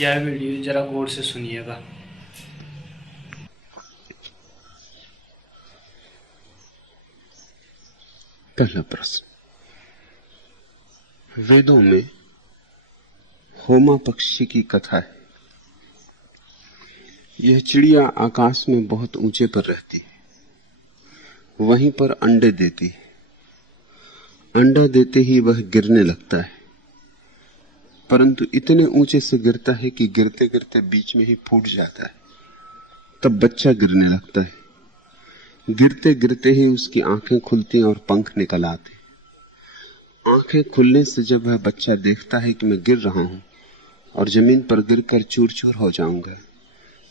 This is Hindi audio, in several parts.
यह वीडियो जरा गौर से सुनिएगा। पहला प्रश्न, वेदों में होमा पक्षी की कथा है। यह चिड़िया आकाश में बहुत ऊंचे पर रहती है, वहीं पर अंडे देती है। अंडा देते ही वह गिरने लगता है, परंतु इतने ऊंचे से गिरता है कि गिरते गिरते बीच में ही फूट जाता है। तब बच्चा गिरने लगता है। गिरते गिरते ही उसकी आंखें खुलती और पंख निकल आते। आंखें खुलने से जब वह बच्चा देखता है कि मैं गिर रहा हूं और जमीन पर गिरकर चूर चूर हो जाऊंगा,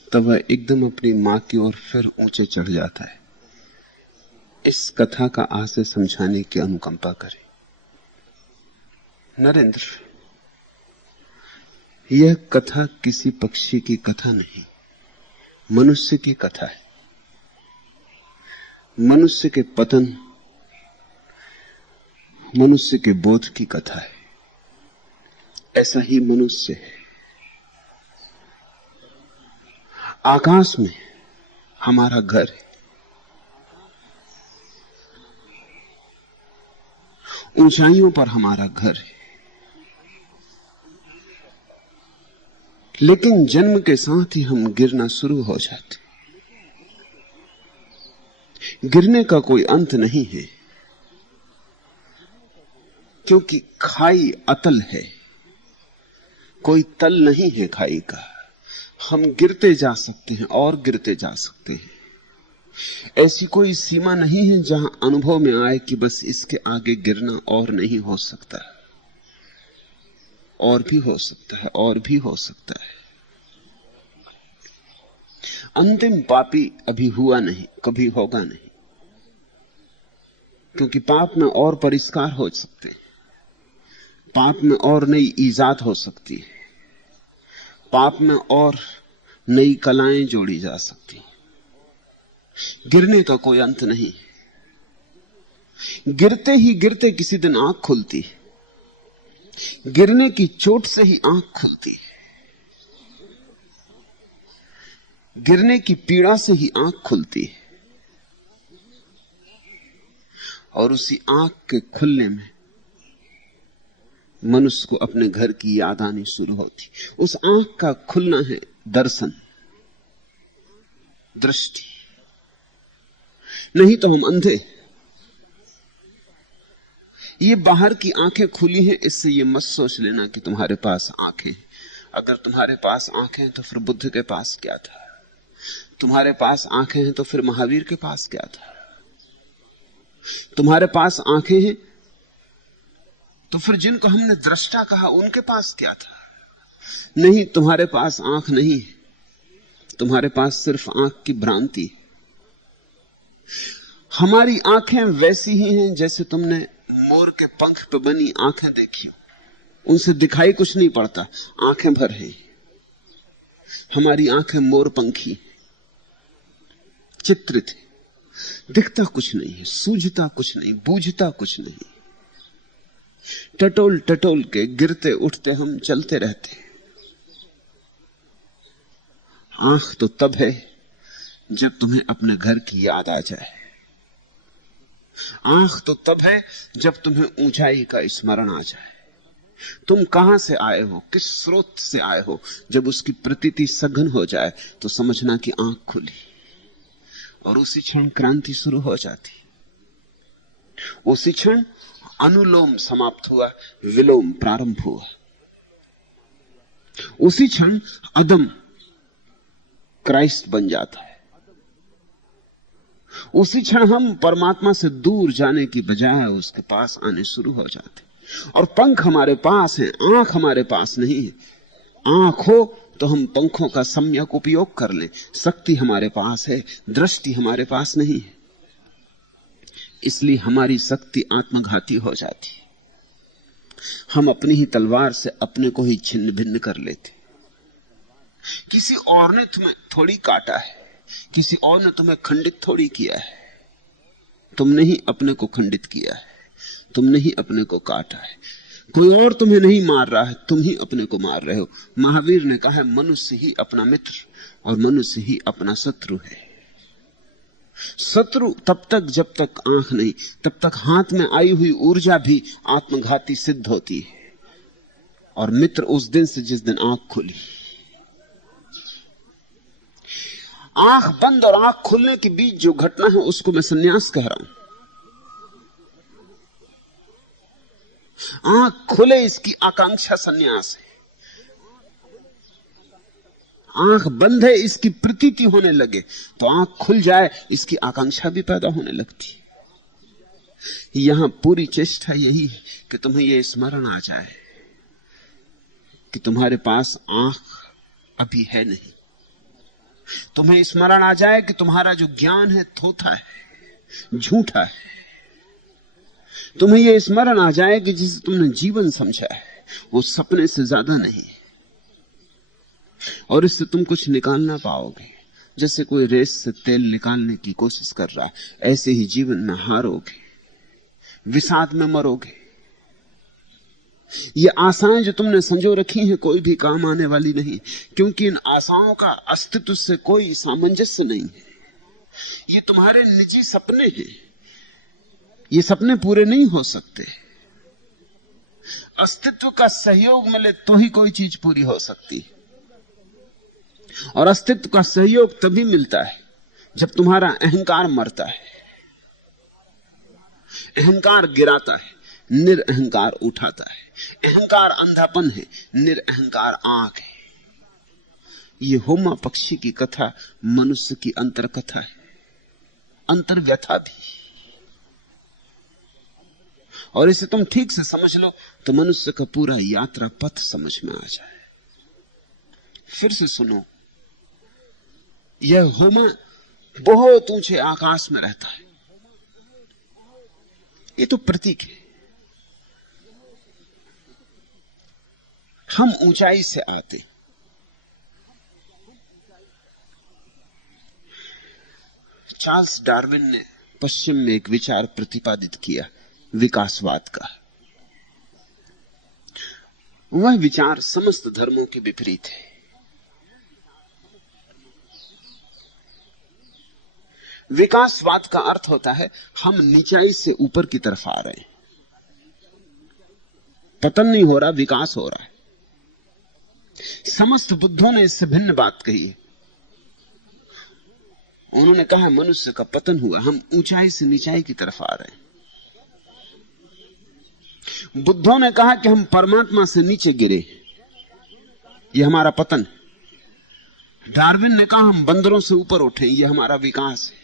तब वह एकदम अपनी मां की ओर फिर ऊंचे चढ़ जाता है। इस कथा का आशय समझाने की अनुकंपा करें। नरेंद्र, यह कथा किसी पक्षी की कथा नहीं, मनुष्य की कथा है। मनुष्य के पतन, मनुष्य के बोध की कथा है। ऐसा ही मनुष्य है। आकाश में हमारा घर है, ऊंचाइयों पर हमारा घर है, लेकिन जन्म के साथ ही हम गिरना शुरू हो जाते। गिरने का कोई अंत नहीं है, क्योंकि खाई अतल है, कोई तल नहीं है खाई का। हम गिरते जा सकते हैं और गिरते जा सकते हैं। ऐसी कोई सीमा नहीं है जहां अनुभव में आए कि बस इसके आगे गिरना और नहीं हो सकता। और भी हो सकता है, और भी हो सकता है। अंतिम पापी अभी हुआ नहीं, कभी होगा नहीं, क्योंकि पाप में और परिष्कार हो सकते हैं, पाप में और नई ईजाद हो सकती है, पाप में और नई कलाएं जोड़ी जा सकती हैं। गिरने का कोई अंत नहीं। गिरते ही गिरते किसी दिन आंख खुलती है, गिरने की चोट से ही आंख खुलती है, गिरने की पीड़ा से ही आंख खुलती है। और उसी आंख के खुलने में मनुष्य को अपने घर की याद आनी शुरू होती। उस आंख का खुलना है दर्शन, दृष्टि। नहीं तो हम अंधे। ये बाहर की आंखें खुली हैं, इससे ये मत सोच लेना कि तुम्हारे पास आंखें। अगर तुम्हारे पास आंखें हैं तो फिर बुद्ध के पास क्या था? तुम्हारे पास आंखें हैं तो फिर महावीर के पास क्या था? तुम्हारे पास आंखें हैं तो फिर जिनको हमने दृष्टा कहा उनके पास क्या था? नहीं, तुम्हारे पास आंख नहीं है, तुम्हारे पास सिर्फ आंख की भ्रांति है। हमारी आंखें वैसी ही हैं जैसे तुमने मोर के पंख पे बनी आंखें देखी, उनसे दिखाई कुछ नहीं पड़ता, आंखें भर हैं। हमारी आंखें मोर पंखी, चित्रित है, दिखता कुछ नहीं है, सूझता कुछ नहीं, बूझता कुछ नहीं। टटोल टटोल के गिरते उठते हम चलते रहते हैं। आंख तो तब है जब तुम्हें अपने घर की याद आ जाए। आंख तो तब है जब तुम्हें ऊंचाई का स्मरण आ जाए। तुम कहां से आए हो, किस स्रोत से आए हो, जब उसकी प्रतीति सघन हो जाए तो समझना कि आंख खुली। और उसी क्षण क्रांति शुरू हो जाती। उसी क्षण अनुलोम समाप्त हुआ, विलोम प्रारंभ हुआ। उसी क्षण अदम क्राइस्ट बन जाता है। उसी क्षण हम परमात्मा से दूर जाने की बजाय उसके पास आने शुरू हो जाते। और पंख हमारे पास हैं, आंख हमारे पास नहीं है। आंख हो तो हम पंखों का सम्यक उपयोग कर लें। शक्ति हमारे पास है, दृष्टि हमारे पास नहीं है। इसलिए हमारी शक्ति आत्मघाती हो जाती। हम अपनी ही तलवार से अपने को ही छिन्न भिन्न कर लेते। किसी और ने तुम्हें थोड़ी काटा है, किसी और ने तुम्हें खंडित थोड़ी किया है। तुमने ही अपने को खंडित किया है, तुमने ही अपने को काटा है। कोई और तुम्हें नहीं मार रहा है, तुम ही अपने को मार रहे हो। महावीर ने कहा है मनुष्य ही अपना मित्र और मनुष्य ही अपना शत्रु है। शत्रु तब तक जब तक आंख नहीं, तब तक हाथ में आई हुई ऊर्जा भी आत्मघाती सिद्ध होती है, और मित्र उस दिन से जिस दिन आंख खुली। आंख बंद और आंख खुलने के बीच जो घटना है उसको मैं संन्यास कह रहा हूं। आंख खुले इसकी आकांक्षा संन्यास है, आंख बंद है इसकी प्रतीति होने लगे तो आंख खुल जाए इसकी आकांक्षा भी पैदा होने लगती। यहां पूरी चेष्टा यही है कि तुम्हें यह स्मरण आ जाए कि तुम्हारे पास आंख अभी है नहीं। तुम्हें स्मरण आ जाए कि तुम्हारा जो ज्ञान है थोथा है, झूठा है। तुम्हें यह स्मरण आ जाए कि जिसे तुमने जीवन समझा है वो सपने से ज्यादा नहीं, और इससे तुम कुछ निकाल ना पाओगे। जैसे कोई रेस से तेल निकालने की कोशिश कर रहा है, ऐसे ही जीवन में हारोगे, विषाद में मरोगे। ये आशाएं जो तुमने संजो रखी हैं कोई भी काम आने वाली नहीं, क्योंकि इन आशाओं का अस्तित्व से कोई सामंजस्य नहीं है। ये तुम्हारे निजी सपने हैं, ये सपने पूरे नहीं हो सकते। अस्तित्व का सहयोग मिले तो ही कोई चीज पूरी हो सकती है, और अस्तित्व का सहयोग तभी मिलता है जब तुम्हारा अहंकार मरता है, अहंकार गिराता है, निरअहंकार उठाता है। अहंकार अंधापन है, निरअहंकार आंख है। ये होमा पक्षी की कथा मनुष्य की अंतर कथा है, अंतर व्यथा भी। और इसे तुम ठीक से समझ लो तो मनुष्य का पूरा यात्रा पथ समझ में आ जाए। फिर से सुनो, यह होमा बहुत ऊंचे आकाश में रहता है, ये तो प्रतीक है। हम ऊंचाई से आते। चार्ल्स डार्विन ने पश्चिम में एक विचार प्रतिपादित किया, विकासवाद का। वह विचार समस्त धर्मों के विपरीत है। विकासवाद का अर्थ होता है हम नीचाई से ऊपर की तरफ आ रहे हैं, पतन नहीं हो रहा, विकास हो रहा है। समस्त बुद्धों ने इससे भिन्न बात कही है। उन्होंने कहा मनुष्य का पतन हुआ, हम ऊंचाई से नीचाई की तरफ आ रहे हैं। बुद्धों ने कहा कि हम परमात्मा से नीचे गिरे, यह हमारा पतन। डार्विन ने कहा हम बंदरों से ऊपर उठे, यह हमारा विकास है।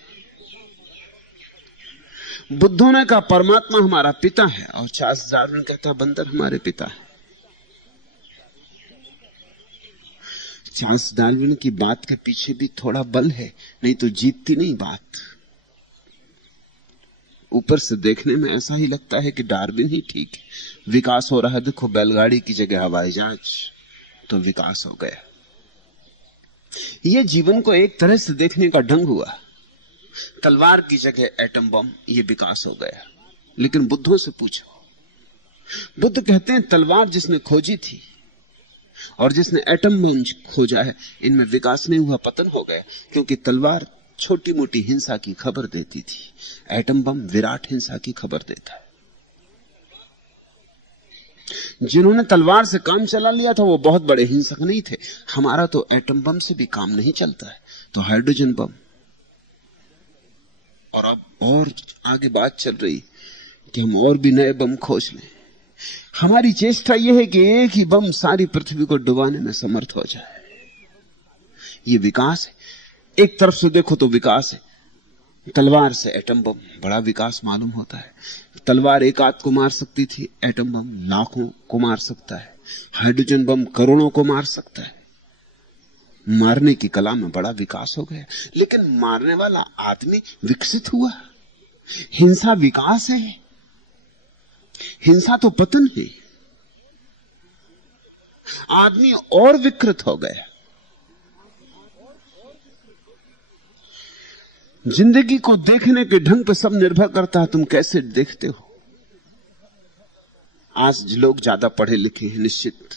बुद्धों ने कहा परमात्मा हमारा पिता है, और चार्ल्स डार्विन कहता बंदर हमारे पिता है। चार्ल्स डार्विन की बात के पीछे भी थोड़ा बल है, नहीं तो जीतती नहीं बात। ऊपर से देखने में ऐसा ही लगता है कि डार्विन ही ठीक है, विकास हो रहा है। देखो बैलगाड़ी की जगह हवाई जहाज, तो विकास हो गया। यह जीवन को एक तरह से देखने का ढंग हुआ। तलवार की जगह एटम बम, यह विकास हो गया। लेकिन बुद्धों से पूछो, बुद्ध कहते हैं तलवार जिसने खोजी थी और जिसने एटम बम खोजा है, इनमें विकास नहीं हुआ, पतन हो गया। क्योंकि तलवार छोटी मोटी हिंसा की खबर देती थी, एटम बम विराट हिंसा की खबर देता है। जिन्होंने तलवार से काम चला लिया था वो बहुत बड़े हिंसक नहीं थे। हमारा तो एटम बम से भी काम नहीं चलता है, तो हाइड्रोजन बम, और अब और आगे बात चल रही कि हम और भी नए बम खोज लें। हमारी चेष्टा यह है कि एक ही बम सारी पृथ्वी को डुबाने में समर्थ हो जाए। यह विकास है। एक तरफ से देखो तो विकास है। तलवार से एटम बम बड़ा विकास मालूम होता है। तलवार एक आध को मार सकती थी, एटम बम लाखों को मार सकता है, हाइड्रोजन बम करोड़ों को मार सकता है। मारने की कला में बड़ा विकास हो गया। लेकिन मारने वाला आदमी विकसित हुआ। हिंसा विकास है, हिंसा तो पतन है। आदमी और विकृत हो गया। जिंदगी को देखने के ढंग पर सब निर्भर करता है, तुम कैसे देखते हो। आज लोग ज्यादा पढ़े लिखे हैं निश्चित।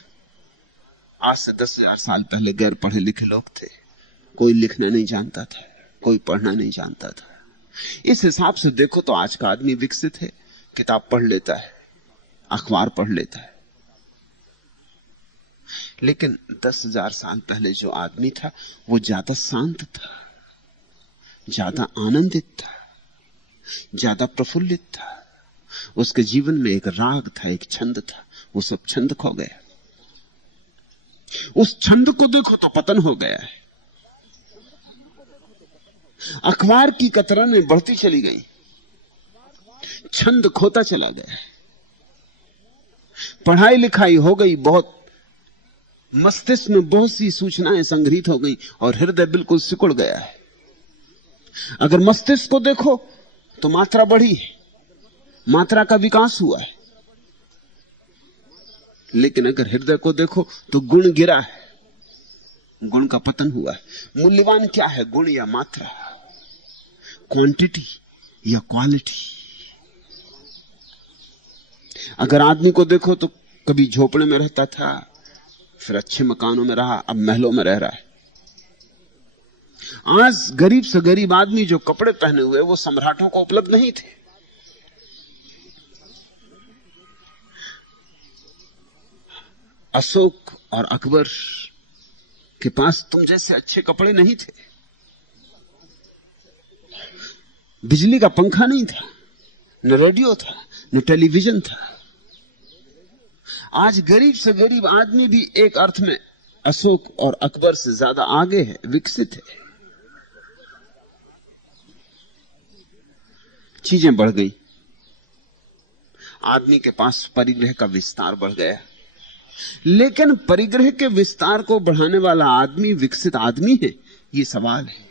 आज से 10,000 साल पहले गैर पढ़े लिखे लोग थे। कोई लिखना नहीं जानता था, कोई पढ़ना नहीं जानता था। इस हिसाब से देखो तो आज का आदमी विकसित है, किताब पढ़ लेता है, अखबार पढ़ लेता है। लेकिन 10,000 साल पहले जो आदमी था वो ज्यादा शांत था, ज्यादा आनंदित था, ज्यादा प्रफुल्लित था। उसके जीवन में एक राग था, एक छंद था। वो सब छंद खो गया। उस छंद को देखो तो पतन हो गया है। अखबार की कतरनें बढ़ती चली गई, छंद खोता चला गया है। पढ़ाई लिखाई हो गई बहुत, मस्तिष्क में बहुत सी सूचनाएं संग्रहित हो गई और हृदय बिल्कुल सिकुड़ गया है। अगर मस्तिष्क को देखो तो मात्रा बढ़ी है, मात्रा का विकास हुआ है। लेकिन अगर हृदय को देखो तो गुण गिरा है, गुण का पतन हुआ है। मूल्यवान क्या है, गुण या मात्रा, क्वांटिटी या क्वालिटी? अगर आदमी को देखो तो कभी झोपड़े में रहता था, फिर अच्छे मकानों में रहा, अब महलों में रह रहा है। आज गरीब से गरीब आदमी जो कपड़े पहने हुए वो सम्राटों को उपलब्ध नहीं थे। अशोक और अकबर के पास तुम जैसे अच्छे कपड़े नहीं थे, बिजली का पंखा नहीं था, न रेडियो था, न टेलीविजन था। आज गरीब से गरीब आदमी भी एक अर्थ में अशोक और अकबर से ज्यादा आगे है, विकसित है। चीजें बढ़ गई, आदमी के पास परिग्रह का विस्तार बढ़ गया। लेकिन परिग्रह के विस्तार को बढ़ाने वाला आदमी विकसित आदमी है, यह सवाल है।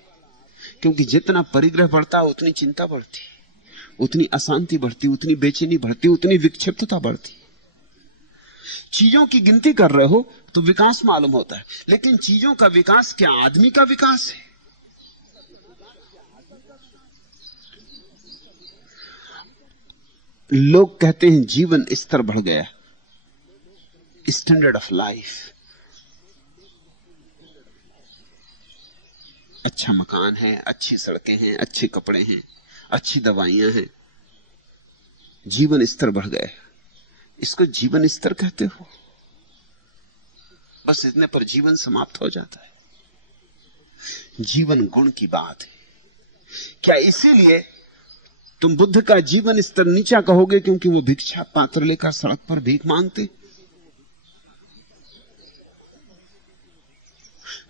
क्योंकि जितना परिग्रह बढ़ता उतनी चिंता बढ़ती, उतनी अशांति बढ़ती, उतनी बेचैनी बढ़ती, उतनी विक्षिप्तता बढ़ती। चीजों की गिनती कर रहे हो तो विकास मालूम होता है, लेकिन चीजों का विकास क्या आदमी का विकास है? लोग कहते हैं जीवन स्तर बढ़ गया, स्टैंडर्ड ऑफ लाइफ। अच्छा मकान है, अच्छी सड़कें हैं, अच्छे कपड़े हैं, अच्छी दवाइयां हैं, जीवन स्तर बढ़ गया। इसको जीवन स्तर कहते हो? बस इतने पर जीवन समाप्त हो जाता है। जीवन गुण की बात है। क्या इसीलिए तुम बुद्ध का जीवन स्तर नीचा कहोगे क्योंकि वो भिक्षा पात्र लेकर सड़क पर भीख मांगते?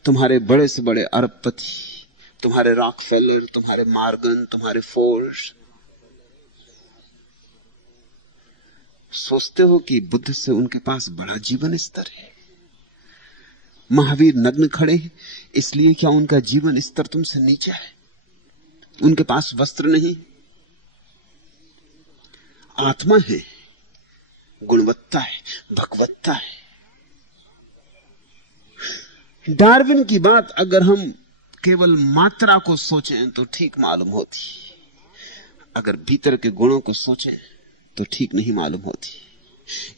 तुम्हारे बड़े से बड़े अरबपति, तुम्हारे रॉकफेलर, तुम्हारे मार्गन, तुम्हारे फोर्स, सोचते हो कि बुद्ध से उनके पास बड़ा जीवन स्तर है? महावीर नग्न खड़े हैं, इसलिए क्या उनका जीवन स्तर तुमसे नीचा है? उनके पास वस्त्र नहीं, आत्मा है, गुणवत्ता है, भगवत्ता है। डार्विन की बात अगर हम केवल मात्रा को सोचें तो ठीक मालूम होती, अगर भीतर के गुणों को सोचें तो ठीक नहीं मालूम होती।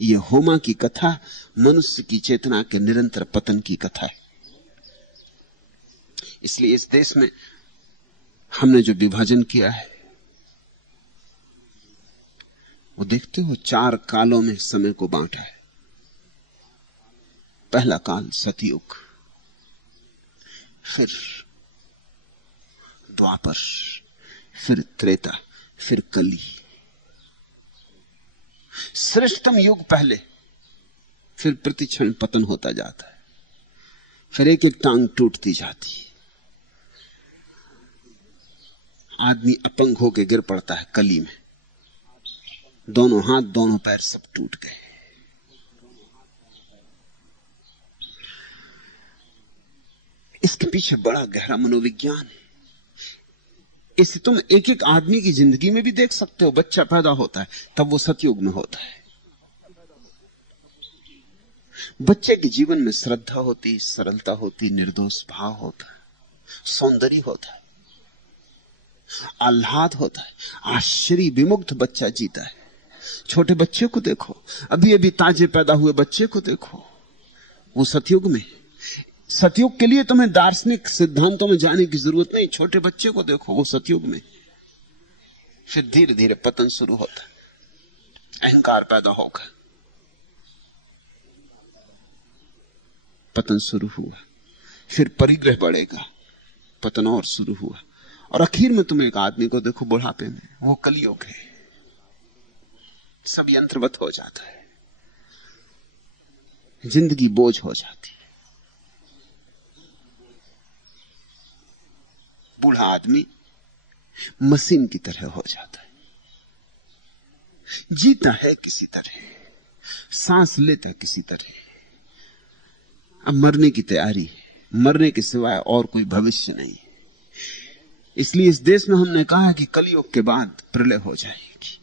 यह होमा की कथा मनुष्य की चेतना के निरंतर पतन की कथा है। इसलिए इस देश में हमने जो विभाजन किया है, वो देखते हो 4 कालों में समय को बांटा है। पहला काल सतयुग, फिर द्वापर, फिर त्रेता, फिर कली। श्रेष्ठतम युग पहले, फिर प्रतिक्षण पतन होता जाता है, फिर एक एक टांग टूटती जाती है, आदमी अपंग होकर गिर पड़ता है कली में, दोनों हाथ दोनों पैर सब टूट गए। इसके पीछे बड़ा गहरा मनोविज्ञान है। इसे तुम एक एक आदमी की जिंदगी में भी देख सकते हो। बच्चा पैदा होता है तब वो सतयुग में होता है। बच्चे के जीवन में श्रद्धा होती, सरलता होती, निर्दोष भाव होता है, सौंदर्य होता है, आह्लाद होता है, आश्चर्य विमुग्ध बच्चा जीता है। छोटे बच्चे को देखो, अभी अभी ताजे पैदा हुए बच्चे को देखो, वो सतयुग में। सतयुग के लिए तुम्हें दार्शनिक सिद्धांतों में जाने की जरूरत नहीं, छोटे बच्चे को देखो, वो सतयुग में। फिर धीरे धीरे पतन शुरू होता है, अहंकार पैदा होगा, पतन शुरू हुआ, फिर परिग्रह बढ़ेगा, पतन और शुरू हुआ, और आखिर में तुम एक आदमी को देखो बुढ़ापे में, वो कलियुग है, सब यंत्रवत हो जाता है, जिंदगी बोझ हो जाती है। बूढ़ा आदमी मशीन की तरह हो जाता है, जीता है किसी तरह, सांस लेता किसी तरह, अब मरने की तैयारी है, मरने के सिवाय और कोई भविष्य नहीं। इसलिए इस देश में हमने कहा है कि कलयुग के बाद प्रलय हो जाएगी,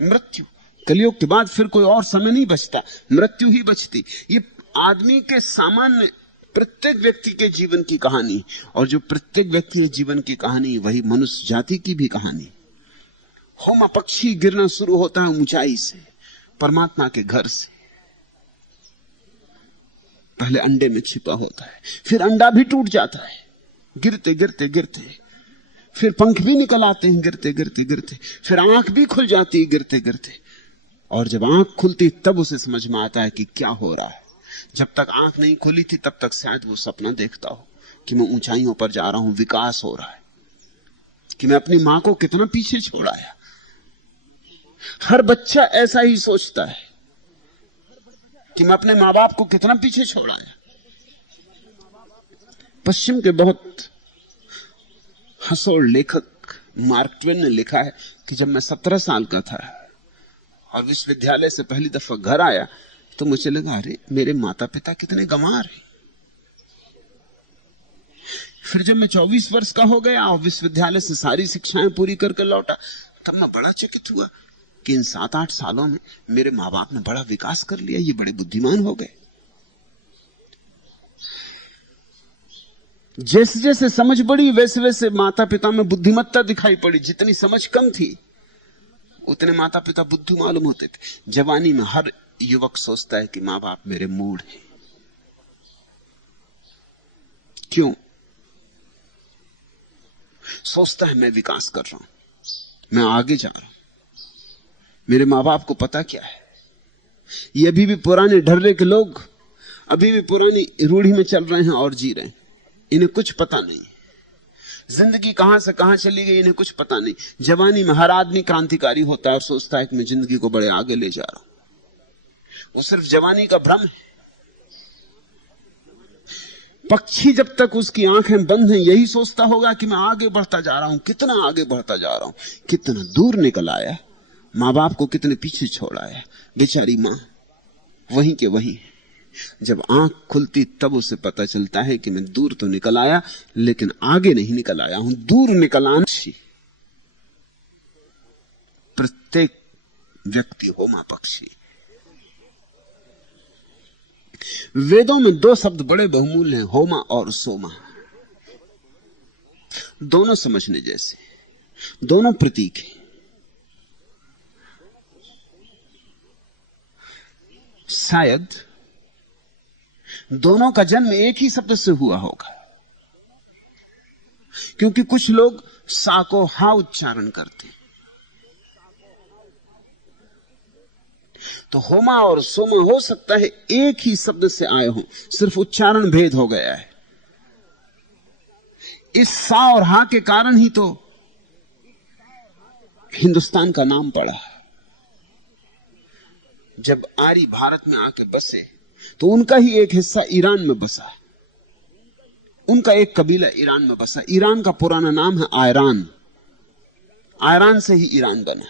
मृत्यु। कलयुग के बाद फिर कोई और समय नहीं बचता, मृत्यु ही बचती। ये आदमी के सामान्य प्रत्येक व्यक्ति के जीवन की कहानी, और जो प्रत्येक व्यक्ति के जीवन की कहानी वही मनुष्य जाति की भी कहानी। होमा पक्षी गिरना शुरू होता है ऊंचाई से, परमात्मा के घर से। पहले अंडे में छिपा होता है, फिर अंडा भी टूट जाता है गिरते गिरते गिरते, फिर पंख भी निकल आते हैं गिरते गिरते गिरते, फिर आंख भी खुल जाती है गिरते गिरते। और जब आंख खुलती तब उसे समझ में आता है कि क्या हो रहा है। जब तक आंख नहीं खुली थी तब तक शायद वो सपना देखता हो कि मैं ऊंचाइयों पर जा रहा हूं, विकास हो रहा है, कि मैं अपनी मां को कितना पीछे छोड़ आया। हर बच्चा ऐसा ही सोचता है कि मैं अपने मां बाप को कितना पीछे छोड़ आया। पश्चिम के बहुत हंसोड़ लेखक मार्क ट्वेन ने लिखा है कि जब मैं 17 साल का था और विश्वविद्यालय से पहली दफा घर आया तो मुझे लगा, अरे मेरे माता पिता कितने गंवार हैं। फिर जब मैं 24 वर्ष का हो गया और विश्वविद्यालय से सारी शिक्षाएं पूरी करके लौटा, तब मैं बड़ा चकित हुआ कि इन 7-8 सालों में मेरे माँ बाप ने बड़ा विकास कर लिया, ये बड़े बुद्धिमान हो गए। जैसे जैसे समझ बढ़ी वैसे वैसे माता पिता में बुद्धिमत्ता दिखाई पड़ी। जितनी समझ कम थी उतने माता पिता बुद्धू मालूम होते थे। जवानी में हर युवक सोचता है कि माँ बाप मेरे मूड हैं। क्यों सोचता है? मैं विकास कर रहा हूं, मैं आगे जा रहा हूं। मेरे माँ बाप को पता क्या है? ये अभी भी पुराने ढर्रे के लोग अभी भी पुरानी रूढ़ी में चल रहे हैं और जी रहे हैं। इन्हें कुछ पता नहीं, जिंदगी कहां से कहां चली गई इन्हें कुछ पता नहीं। जवानी में हर आदमी क्रांतिकारी होता है और सोचता है कि मैं जिंदगी को बड़े आगे ले जा रहा हूं। वो सिर्फ जवानी का भ्रम है। पक्षी जब तक उसकी आंखें बंद हैं यही सोचता होगा कि मैं आगे बढ़ता जा रहा हूं। कितना आगे बढ़ता जा रहा हूं, कितना दूर निकल आया, माँ बाप को कितने पीछे छोड़ आया। बेचारी मां वहीं के वहीं। जब आंख खुलती तब उसे पता चलता है कि मैं दूर तो निकल आया लेकिन आगे नहीं निकल आया हूं। दूर निकल आना प्रत्येक व्यक्ति होमा पक्षी। वेदों में 2 शब्द बड़े बहुमूल्य हैं, होमा और सोमा। दोनों समझने जैसे, दोनों प्रतीक हैं। शायद दोनों का जन्म एक ही शब्द से हुआ होगा, क्योंकि कुछ लोग सा को हा उच्चारण करते। तो होमा और सोमा हो सकता है एक ही शब्द से आए हो, सिर्फ उच्चारण भेद हो गया है। इस सा और हा के कारण ही तो हिंदुस्तान का नाम पड़ा। जब आर्य भारत में आके बसे तो उनका ही एक हिस्सा ईरान में बसा, उनका एक कबीला ईरान में बसा। ईरान का पुराना नाम है आयरान, आयरान से ही ईरान बना।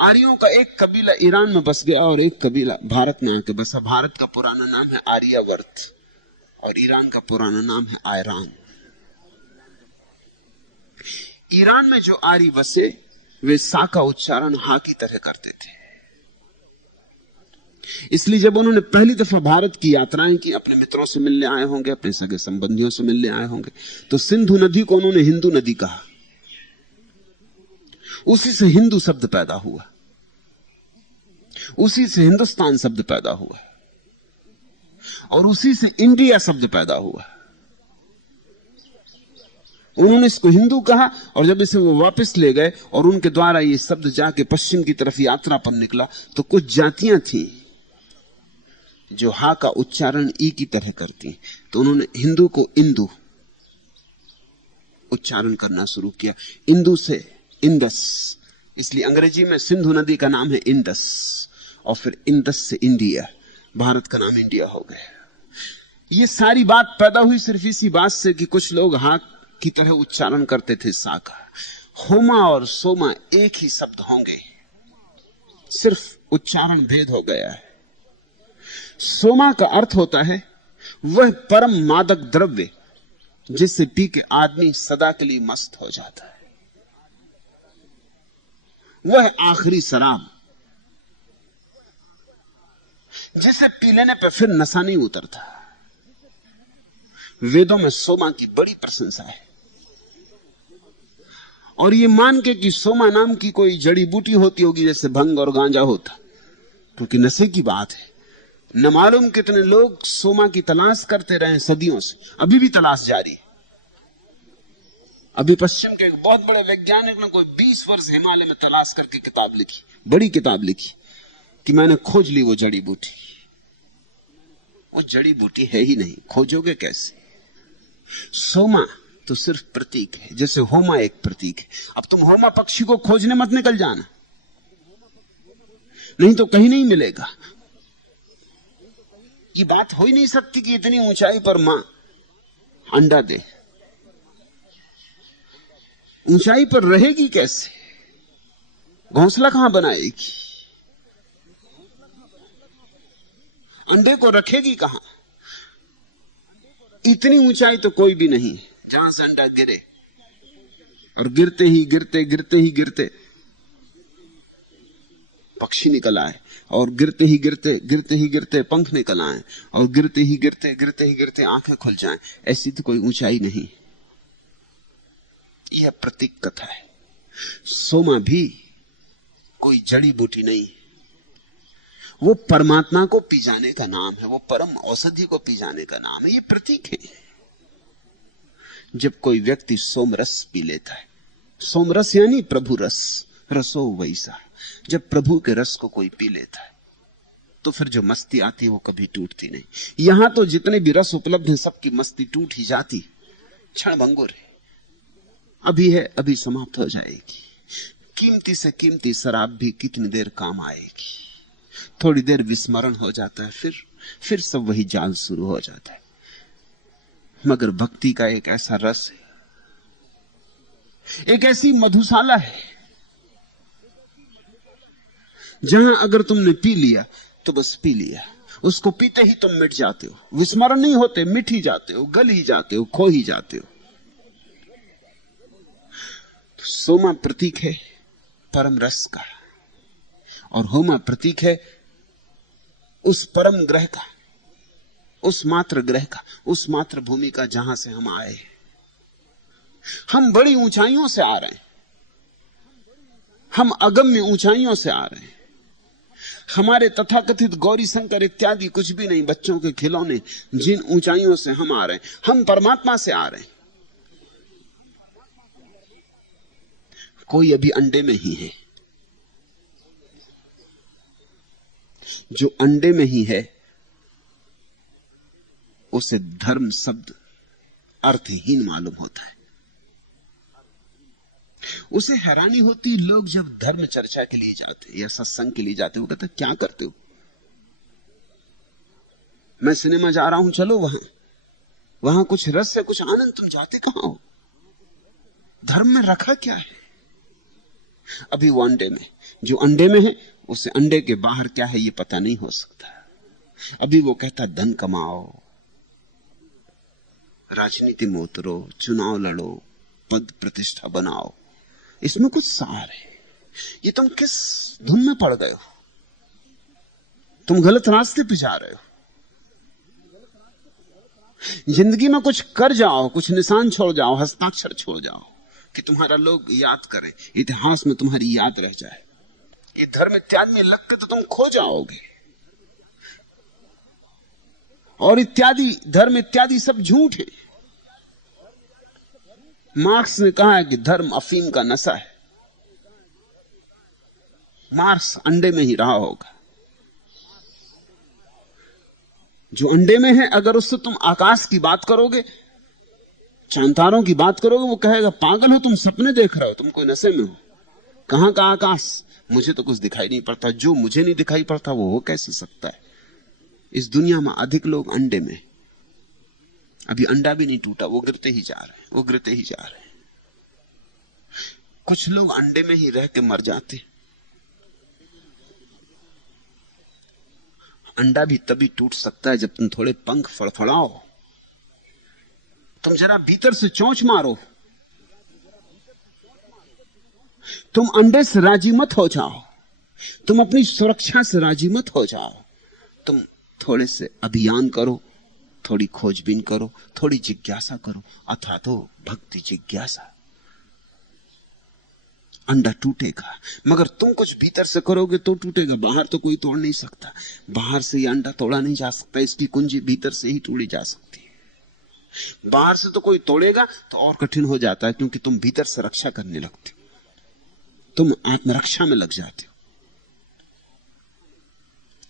आर्यों का एक कबीला ईरान में बस गया और एक कबीला भारत में आके बसा। भारत का पुराना नाम है आर्यावर्त और ईरान का पुराना नाम है आयरान। ईरान में जो आर्य बसे वे सा का उच्चारण हा की तरह करते थे। इसलिए जब उन्होंने पहली दफा भारत की यात्राएं की, अपने मित्रों से मिलने आए होंगे, अपने सगे संबंधियों से मिलने आए होंगे, तो सिंधु नदी को उन्होंने हिंदू नदी कहा। उसी से हिंदू शब्द पैदा हुआ, उसी से हिंदुस्तान शब्द पैदा हुआ, और उसी से इंडिया शब्द पैदा हुआ। उन्होंने इसको हिंदू कहा, और जब इसे वो वापस ले गए और उनके द्वारा ये शब्द जाके पश्चिम की तरफ यात्रा पर निकला, तो कुछ जातियां थी जो हा का उच्चारण ई की तरह करती, तो उन्होंने हिंदू को इंदु उच्चारण करना शुरू किया। इंदु से इंदस, इसलिए अंग्रेजी में सिंधु नदी का नाम है इंदस, और फिर इंदस से इंडिया, भारत का नाम इंडिया हो गया। ये सारी बात पैदा हुई सिर्फ इसी बात से कि कुछ लोग हा की तरह उच्चारण करते थे सा का। होमा और सोमा एक ही शब्द होंगे, सिर्फ उच्चारण भेद हो गया है। सोमा का अर्थ होता है वह परम मादक द्रव्य जिससे पी के आदमी सदा के लिए मस्त हो जाता है, वह आखिरी शराब जिसे पी लेने पर फिर नशा नहीं उतरता। वेदों में सोमा की बड़ी प्रशंसा है, और ये मान के कि सोमा नाम की कोई जड़ी बूटी होती होगी जैसे भंग और गांजा होता, क्योंकि नशे की बात है। न मालूम कितने लोग सोमा की तलाश करते रहे सदियों से, अभी भी तलाश जारी है। अभी पश्चिम के एक बहुत बड़े वैज्ञानिक ने कोई 20 वर्ष हिमालय में तलाश करके किताब लिखी, बड़ी किताब लिखी कि मैंने खोज ली वो जड़ी बूटी। वो जड़ी बूटी है ही नहीं, खोजोगे कैसे? सोमा तो सिर्फ प्रतीक है, जैसे होमा एक प्रतीक है। अब तुम होमा पक्षी को खोजने मत निकल जाना, नहीं तो कहीं नहीं मिलेगा। ये बात हो ही नहीं सकती कि इतनी ऊंचाई पर मां अंडा दे। ऊंचाई पर रहेगी कैसे? घोंसला कहां बनाएगी? अंडे को रखेगी कहां? इतनी ऊंचाई तो कोई भी नहीं जहां से अंडा गिरे, और गिरते ही गिरते गिरते ही गिरते पक्षी निकल आए, और गिरते ही गिरते गिरते ही गिरते पंख निकल आए, और गिरते ही गिरते गिरते ही गिरते आंखें खुल जाएं। ऐसी तो कोई ऊंचाई नहीं। यह प्रतीक कथा है। सोमा भी कोई जड़ी बूटी नहीं, वो परमात्मा को पी जाने का नाम है, वो परम औषधि को पी जाने का नाम है। ये प्रतीक है। जब कोई व्यक्ति सोमरस पी लेता है, सोमरस यानी प्रभु रस, रसो वैसा, जब प्रभु के रस को कोई पी लेता है तो फिर जो मस्ती आती है वो कभी टूटती नहीं। यहां तो जितने भी रस उपलब्ध हैं सबकी मस्ती टूट ही जाती, क्षण भंगुर है, अभी है अभी समाप्त हो जाएगी। कीमती से कीमती शराब भी कितनी देर काम आएगी, थोड़ी देर विस्मरण हो जाता है, फिर सब वही जाल शुरू हो जाता है। मगर भक्ति का एक ऐसा रस है, एक ऐसी मधुशाला है जहां अगर तुमने पी लिया तो बस पी लिया, उसको पीते ही तुम मिट जाते हो, विस्मरण नहीं होते, मिट ही जाते हो, गल ही जाते हो, खो ही जाते हो। तो सोमा प्रतीक है परम रस का, और होमा प्रतीक है उस परम ग्रह का, उस मात्र ग्रह का, उस मात्र भूमि का जहां से हम आए। हम बड़ी ऊंचाइयों से आ रहे हैं, हम अगम्य ऊंचाइयों से आ रहे हैं। हमारे तथाकथित गौरी शंकर इत्यादि कुछ भी नहीं, बच्चों के खिलौने, जिन ऊंचाइयों से हम आ रहे हैं, हम परमात्मा से आ रहे हैं। कोई अभी अंडे में ही है, जो अंडे में ही है उसे धर्म शब्द अर्थहीन मालूम होता है। उसे हैरानी होती, लोग जब धर्म चर्चा के लिए जाते या सत्संग के लिए जाते, वो कहते क्या करते हो? मैं सिनेमा जा रहा हूं, चलो वहां कुछ रस है, कुछ आनंद, तुम जाते कहां हो? धर्म में रखा क्या है? अभी वो अंडे में, जो अंडे में है उसे अंडे के बाहर क्या है ये पता नहीं हो सकता। अभी वो कहता धन कमाओ, राजनीति में उतरो, चुनाव लड़ो, पद प्रतिष्ठा बनाओ, इसमें कुछ सार है। ये तुम किस धुन में पड़ गए हो? तुम गलत रास्ते पे जा रहे हो। जिंदगी में कुछ कर जाओ, कुछ निशान छोड़ जाओ, हस्ताक्षर छोड़ जाओ, कि तुम्हारा लोग याद करें, इतिहास में तुम्हारी याद रह जाए। ये धर्म इत्यादि में लग के तो तुम खो जाओगे। और इत्यादि धर्म इत्यादि सब झूठ है। मार्क्स ने कहा है कि धर्म अफीम का नशा है। मार्क्स अंडे में ही रहा होगा। जो अंडे में है, अगर उससे तुम आकाश की बात करोगे, चांतारों की बात करोगे, वो कहेगा पागल हो तुम, सपने देख रहे हो, तुम कोई नशे में हो। कहां का आकाश? मुझे तो कुछ दिखाई नहीं पड़ता। जो मुझे नहीं दिखाई पड़ता वो हो कैसे सकता है? इस दुनिया में अधिक लोग अंडे में। अभी अंडा भी नहीं टूटा, वो गिरते ही जा रहे हैं, वो गिरते ही जा रहे हैं। कुछ लोग अंडे में ही रह के मर जाते। अंडा भी तभी टूट सकता है जब तुम थोड़े पंख फड़फड़ाओ। तुम जरा भीतर से चोंच मारो। तुम अंडे से राजी मत हो जाओ। तुम अपनी सुरक्षा से राजी मत हो जाओ। तुम थोड़े से अभियान करो, थोड़ी खोजबीन करो, थोड़ी जिज्ञासा करो, अथवा तो भक्ति जिज्ञासा। अंडा टूटेगा, मगर तुम कुछ भीतर से करोगे तो टूटेगा। बाहर तो कोई तोड़ नहीं सकता। बाहर से यह अंडा तोड़ा नहीं जा सकता। इसकी कुंजी भीतर से ही तोड़ी जा सकती है। बाहर से तो कोई तोड़ेगा तो और कठिन हो जाता है, क्योंकि तुम भीतर से रक्षा करने लगते हो। तुम आत्मरक्षा में लग जाते हो।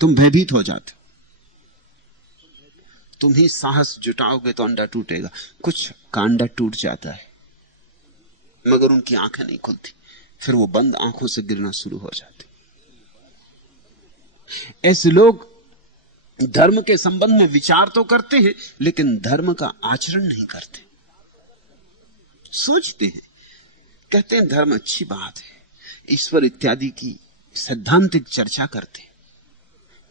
तुम भयभीत हो जाते हो। तुम ही साहस जुटाओगे तो अंडा टूटेगा। कुछ का अंडा टूट जाता है, मगर उनकी आंखें नहीं खुलती। फिर वो बंद आंखों से गिरना शुरू हो जाते। ऐसे लोग धर्म के संबंध में विचार तो करते हैं, लेकिन धर्म का आचरण नहीं करते। सोचते हैं, कहते हैं धर्म अच्छी बात है, ईश्वर इत्यादि की सैद्धांतिक चर्चा करते हैं,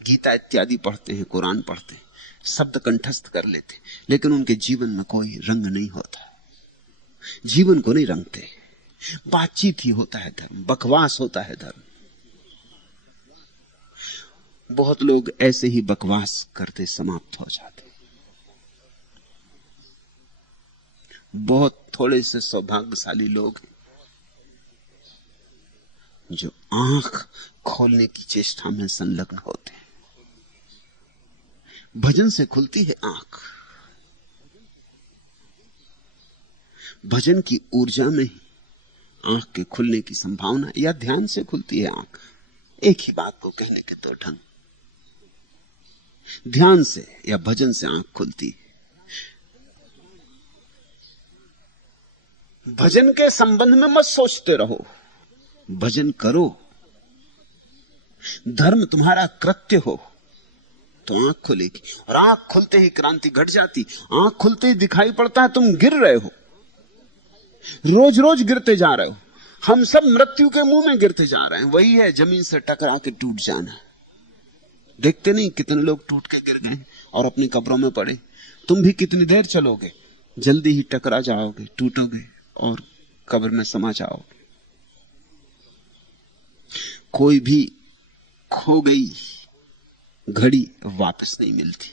गीता इत्यादि पढ़ते हैं, कुरान पढ़ते हैं, शब्द कंठस्थ कर लेते, लेकिन उनके जीवन में कोई रंग नहीं होता। जीवन को नहीं रंगते। बातचीत ही होता है धर्म, बकवास होता है धर्म। बहुत लोग ऐसे ही बकवास करते समाप्त हो जाते। बहुत थोड़े से सौभाग्यशाली लोग जो आंख खोलने की चेष्टा में संलग्न होते हैं। भजन से खुलती है आंख। भजन की ऊर्जा में ही आंख के खुलने की संभावना, या ध्यान से खुलती है आंख। एक ही बात को कहने के दो ढंग। ध्यान से या भजन से आंख खुलती है। भजन के संबंध में मत सोचते रहो, भजन करो। धर्म तुम्हारा कृत्य हो तो आंख खुलेगी, और आंख खुलते ही क्रांति घट जाती। आंख खुलते ही दिखाई पड़ता है तुम गिर रहे हो, रोज रोज गिरते जा रहे हो। हम सब मृत्यु के मुंह में गिरते जा रहे हैं। वही है जमीन से टकरा के टूट जाना। देखते नहीं कितने लोग टूट के गिर गए और अपनी कब्रों में पड़े। तुम भी कितनी देर चलोगे, जल्दी ही टकरा जाओगे, टूटोगे और कब्र में समा जाओगे। कोई भी खो गई घड़ी वापस नहीं मिलती।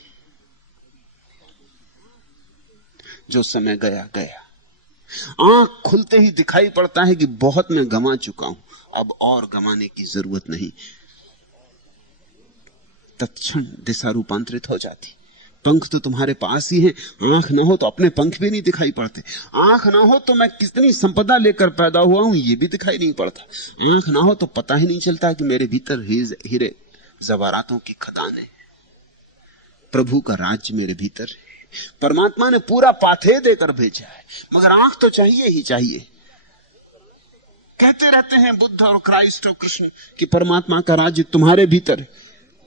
जो समय गया गया। आंख खुलते ही दिखाई पड़ता है कि बहुत मैं गंवा चुका हूं, अब और गंवाने की जरूरत नहीं। तत्क्षण दिशा रूपांतरित हो जाती। पंख तो तुम्हारे पास ही हैं। आंख ना हो तो अपने पंख भी नहीं दिखाई पड़ते। आंख ना हो तो मैं कितनी संपदा लेकर पैदा हुआ हूं ये भी दिखाई नहीं पड़ता। आंख ना हो तो पता ही नहीं चलता कि मेरे भीतर हीरे जवारातों की खदान है। प्रभु का राज्य मेरे भीतर है। परमात्मा ने पूरा पाथे देकर भेजा है, मगर आंख तो चाहिए ही चाहिए। कहते रहते हैं बुद्ध और क्राइस्ट और कृष्ण कि परमात्मा का राज्य तुम्हारे भीतर है।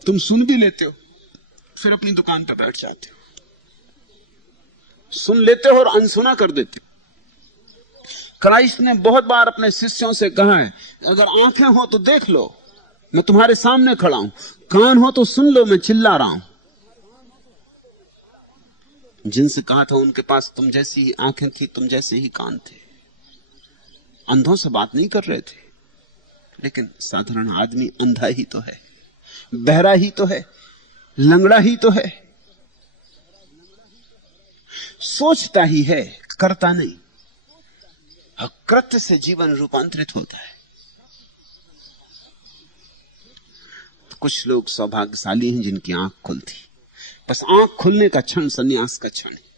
तुम सुन भी लेते हो, फिर अपनी दुकान पर बैठ जाते हो। सुन लेते हो और अनसुना कर देते हो। क्राइस्ट ने बहुत बार अपने शिष्यों से कहा है, अगर आंखें हो तो देख लो, मैं तुम्हारे सामने खड़ा हूं। कान हो तो सुन लो, मैं चिल्ला रहा हूं। जिनसे कहा था उनके पास तुम जैसी ही आंखें थी, तुम जैसे ही कान थे। अंधों से बात नहीं कर रहे थे, लेकिन साधारण आदमी अंधा ही तो है, बहरा ही तो है, लंगड़ा ही तो है, सोचता ही है, करता नहीं। कृत्य से जीवन रूपांतरित होता है। कुछ लोग सौभाग्यशाली हैं जिनकी आंख खुलती, बस आंख खुलने का क्षण संन्यास का क्षण है,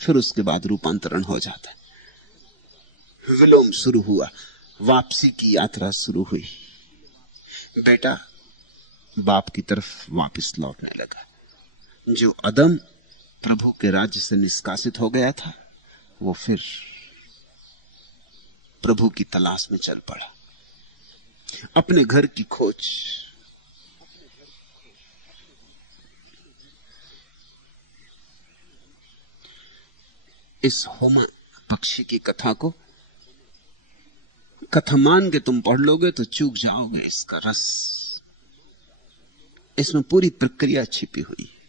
फिर उसके बाद रूपांतरण हो जाता है। विलोम शुरू हुआ, वापसी की यात्रा शुरू हुई। बेटा बाप की तरफ वापस लौटने लगा। जो अदम प्रभु के राज्य से निष्कासित हो गया था, वो फिर प्रभु की तलाश में चल पड़ा, अपने घर की खोज। इस होमा पक्षी की कथा को कथा मान के तुम पढ़ लोगे तो चूक जाओगे इसका रस। इसमें पूरी प्रक्रिया छिपी हुई है।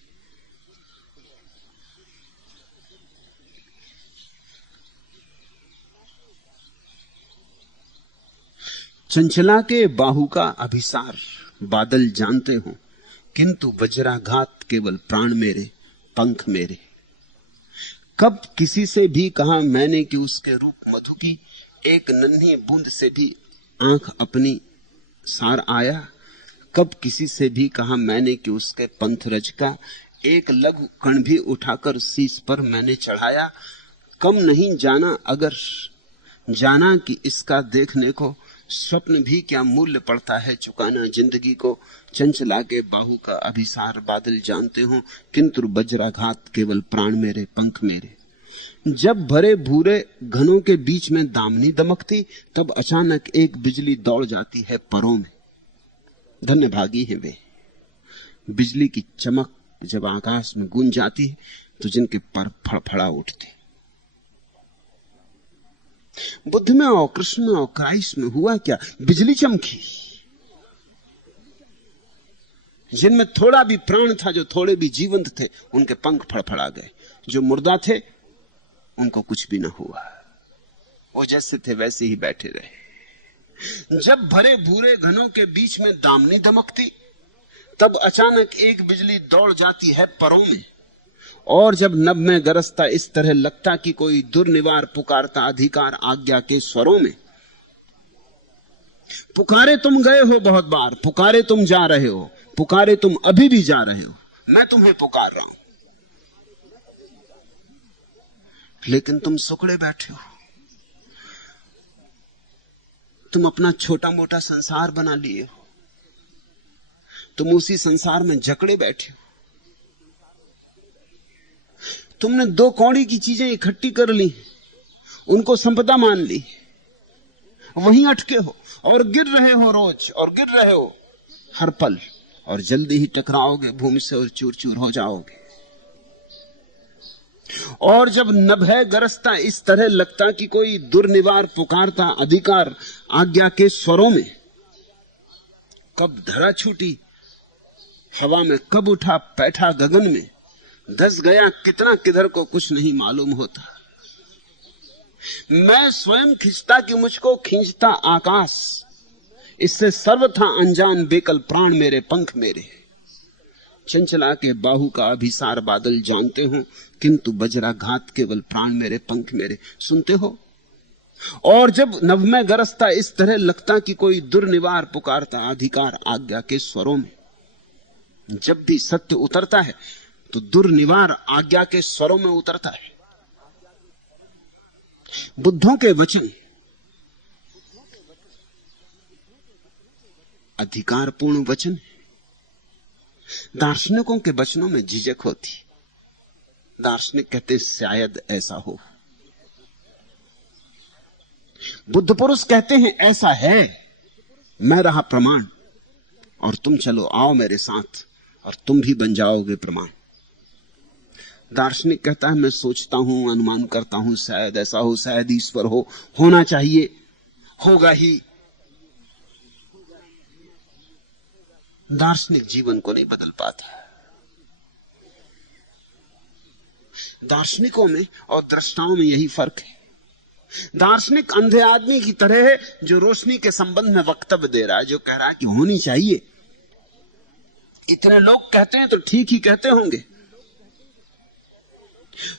चंचला के बाहु का अभिसार बादल जानते हो, किंतु वज्राघात केवल प्राण मेरे पंख मेरे। कब किसी से भी कहा मैंने कि उसके रूप मधु की एक नन्ही बूंद से भी आंख अपनी सार आया। कब किसी से भी कहा मैंने कि उसके पंथरज का एक लघु कण भी उठाकर शीश पर मैंने चढ़ाया। कम नहीं जाना अगर जाना कि इसका देखने को स्वप्न भी क्या मूल्य पड़ता है चुकाना जिंदगी को। चंचला के बाहु का अभिसार बादल जानते हो, किंतु वज्राघात केवल प्राण मेरे पंख मेरे। जब भरे भूरे घनों के बीच में दामनी दमकती, तब अचानक एक बिजली दौड़ जाती है परों में। धन्य भागी हैं वे। बिजली की चमक जब आकाश में गूंज जाती है तो जिनके पर फड़फड़ा उठते। बुद्ध में और कृष्ण में और क्राइस्ट में हुआ क्या? बिजली चमकी। जिनमें थोड़ा भी प्राण था, जो थोड़े भी जीवंत थे, उनके पंख फड़फड़ा गए। जो मुर्दा थे उनको कुछ भी ना हुआ, वो जैसे थे वैसे ही बैठे रहे। जब भरे भूरे घनों के बीच में दामनी दमकती, तब अचानक एक बिजली दौड़ जाती है परों में। और जब नभ में गरजता इस तरह लगता कि कोई दुर्निवार पुकारता अधिकार आज्ञा के स्वरों में। पुकारे तुम गए हो बहुत बार, पुकारे तुम जा रहे हो, पुकारे तुम अभी भी जा रहे हो, मैं तुम्हें पुकार रहा हूं, लेकिन तुम सुकड़े बैठे हो। तुम अपना छोटा मोटा संसार बना लिए हो, तुम उसी संसार में जकड़े बैठे हो। तुमने दो कौड़ी की चीजें इकट्ठी कर ली, उनको संपदा मान ली, वहीं अटके हो और गिर रहे हो रोज, और गिर रहे हो हर पल, और जल्दी ही टकराओगे भूमि से और चूर चूर हो जाओगे। और जब नभः गरजता इस तरह लगता कि कोई दुर्निवार पुकारता अधिकार आज्ञा के स्वरों में। कब धरा छूटी हवा में, कब उठा पैठा गगन में, दस गया कितना किधर को कुछ नहीं मालूम होता। मैं स्वयं खिंचता कि मुझको खींचता आकाश, इससे सर्वथा अनजान बेकल प्राण मेरे पंख मेरे। चंचला के बाहु का अभिसार बादल जानते हो, किंतु वज्राघात केवल प्राण मेरे पंख मेरे। सुनते हो? और जब नभ में गरजता इस तरह लगता कि कोई दुर्निवार पुकारता अधिकार आज्ञा के स्वरों में। जब भी सत्य उतरता है तो दुर्निवार आज्ञा के स्वरों में उतरता है। बुद्धों के वचन अधिकारपूर्ण वचन है। दार्शनिकों के वचनों में झिझक होती। दार्शनिक कहते शायद ऐसा हो। बुद्ध पुरुष कहते हैं ऐसा है, मैं रहा प्रमाण, और तुम चलो आओ मेरे साथ और तुम भी बन जाओगे प्रमाण। दार्शनिक कहता है मैं सोचता हूं, अनुमान करता हूं, शायद ऐसा हो, शायद ईश्वर हो, होना चाहिए, होगा ही। दार्शनिक जीवन को नहीं बदल पाता। दार्शनिकों में और दृष्टाओं में यही फर्क है। दार्शनिक अंधे आदमी की तरह है जो रोशनी के संबंध में वक्तव्य दे रहा है, जो कह रहा है कि होनी चाहिए। इतने लोग कहते हैं तो ठीक ही कहते होंगे।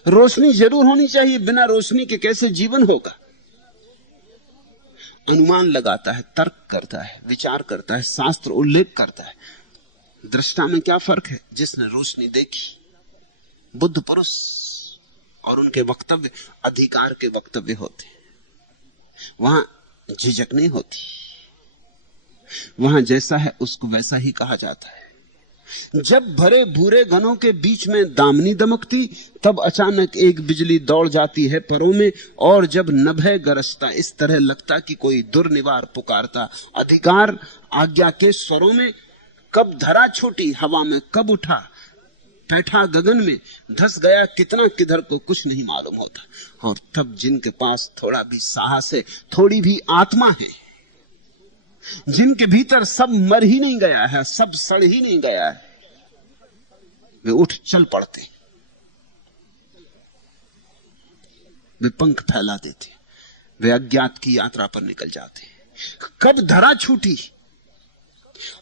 रोशनी जरूर होनी चाहिए, बिना रोशनी के कैसे जीवन होगा। अनुमान लगाता है, तर्क करता है, विचार करता है, शास्त्र उल्लेख करता है। दृष्टा में क्या फर्क है? जिसने रोशनी देखी, बुद्ध पुरुष, और उनके वक्तव्य अधिकार के वक्तव्य होते, वहां झिझक नहीं होती, वहां जैसा है उसको वैसा ही कहा जाता है। जब भरे भूरे घनों के बीच में दामनी दमकती, तब अचानक एक बिजली दौड़ जाती है परों में, और जब नभे गरजता, इस तरह लगता कि कोई दुर्निवार पुकारता। अधिकार आज्ञा के स्वरों में, कब धरा छूटी, हवा में कब उठा, बैठा गगन में, धस गया कितना किधर को, कुछ नहीं मालूम होता। और तब जिनके पास थोड़ा भी साहस है, थोड़ी भी आत्मा है, जिनके भीतर सब मर ही नहीं गया है, सब सड़ ही नहीं गया है, वे उठ चल पड़ते, वे पंख फैला देते, वे अज्ञात की यात्रा पर निकल जाते। कब धरा छूटी,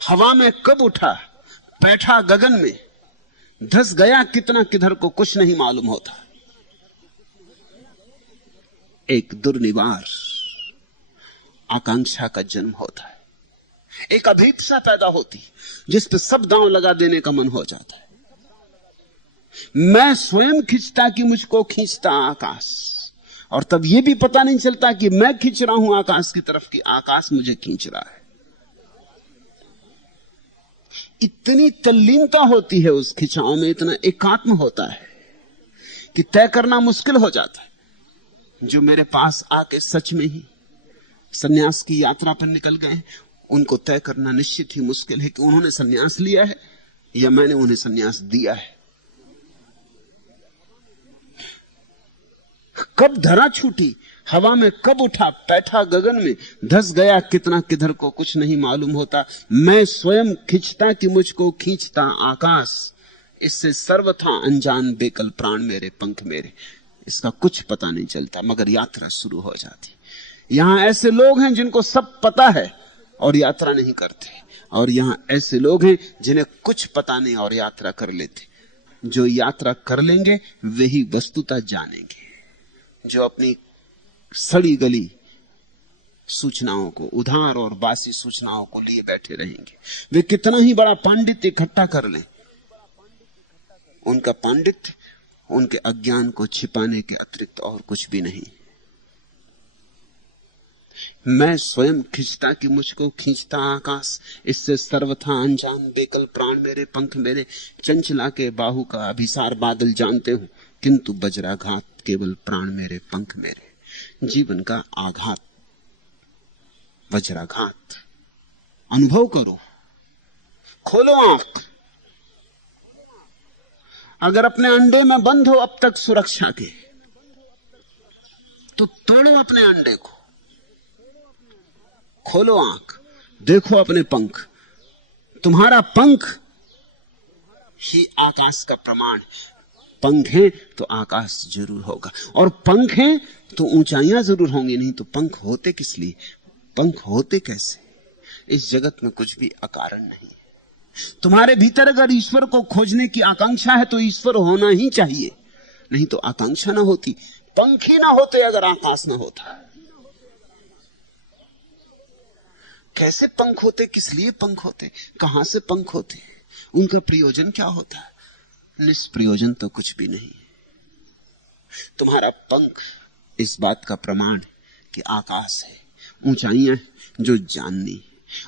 हवा में कब उठा, बैठा गगन में, धस गया कितना किधर को, कुछ नहीं मालूम होता। एक दुर्निवार आकांक्षा का जन्म होता है, एक अभीप्सा पैदा होती जिस पे सब दांव लगा देने का मन हो जाता है। मैं स्वयं खींचता कि मुझको खींचता आकाश, और तब यह भी पता नहीं चलता कि मैं खींच रहा हूं आकाश की तरफ कि आकाश मुझे खींच रहा है। इतनी तल्लीनता होती है उस खिंचाव में, इतना एकात्म होता है कि तय करना मुश्किल हो जाता है। जो मेरे पास आके सच में ही सन्यास की यात्रा पर निकल गए, उनको तय करना निश्चित ही मुश्किल है कि उन्होंने सन्यास लिया है या मैंने उन्हें सन्यास दिया है। कब धरा छूटी, हवा में कब उठा, बैठा गगन में, धस गया कितना किधर को, कुछ नहीं मालूम होता। मैं स्वयं खींचता कि मुझको खींचता आकाश, इससे सर्वथा अनजान बेकल प्राण मेरे, पंख मेरे। इसका कुछ पता नहीं चलता, मगर यात्रा शुरू हो जाती। यहां ऐसे लोग हैं जिनको सब पता है और यात्रा नहीं करते, और यहां ऐसे लोग हैं जिन्हें कुछ पता नहीं और यात्रा कर लेते। जो यात्रा कर लेंगे वे ही वस्तुतः जानेंगे। जो अपनी सड़ी गली सूचनाओं को, उधार और बासी सूचनाओं को लिए बैठे रहेंगे, वे कितना ही बड़ा पांडित्य इकट्ठा कर लें, उनका पांडित्य उनके अज्ञान को छिपाने के अतिरिक्त और कुछ भी नहीं। मैं स्वयं खींचता कि मुझको खींचता आकाश, इससे सर्वथा अनजान बेकल प्राण मेरे, पंख मेरे। चंचला के बाहु का अभिसार बादल जानते हूं, किंतु वज्राघात केवल प्राण मेरे, पंख मेरे। जीवन का आघात, वज्राघात अनुभव करो, खोलो आंख। अगर अपने अंडे में बंद हो अब तक सुरक्षा के, तो तोड़ो अपने अंडे को, खोलो आंख, देखो अपने पंख। तुम्हारा पंख ही आकाश का प्रमाण। पंख है तो आकाश जरूर होगा, और पंख है तो ऊंचाइयां जरूर होंगी। नहीं तो पंख होते किस लिए? पंख होते कैसे? इस जगत में कुछ भी अकारण नहीं है। तुम्हारे भीतर अगर ईश्वर को खोजने की आकांक्षा है तो ईश्वर होना ही चाहिए, नहीं तो आकांक्षा ना होती। पंख ही ना होते अगर आकाश ना होता। कैसे पंख होते? किस लिए पंख होते? कहां से पंख होते? उनका प्रयोजन क्या होता? निष्प्रयोजन तो कुछ भी नहीं। तुम्हारा पंख इस बात का प्रमाण कि आकाश है, ऊंचाइयां हैं जो जाननी,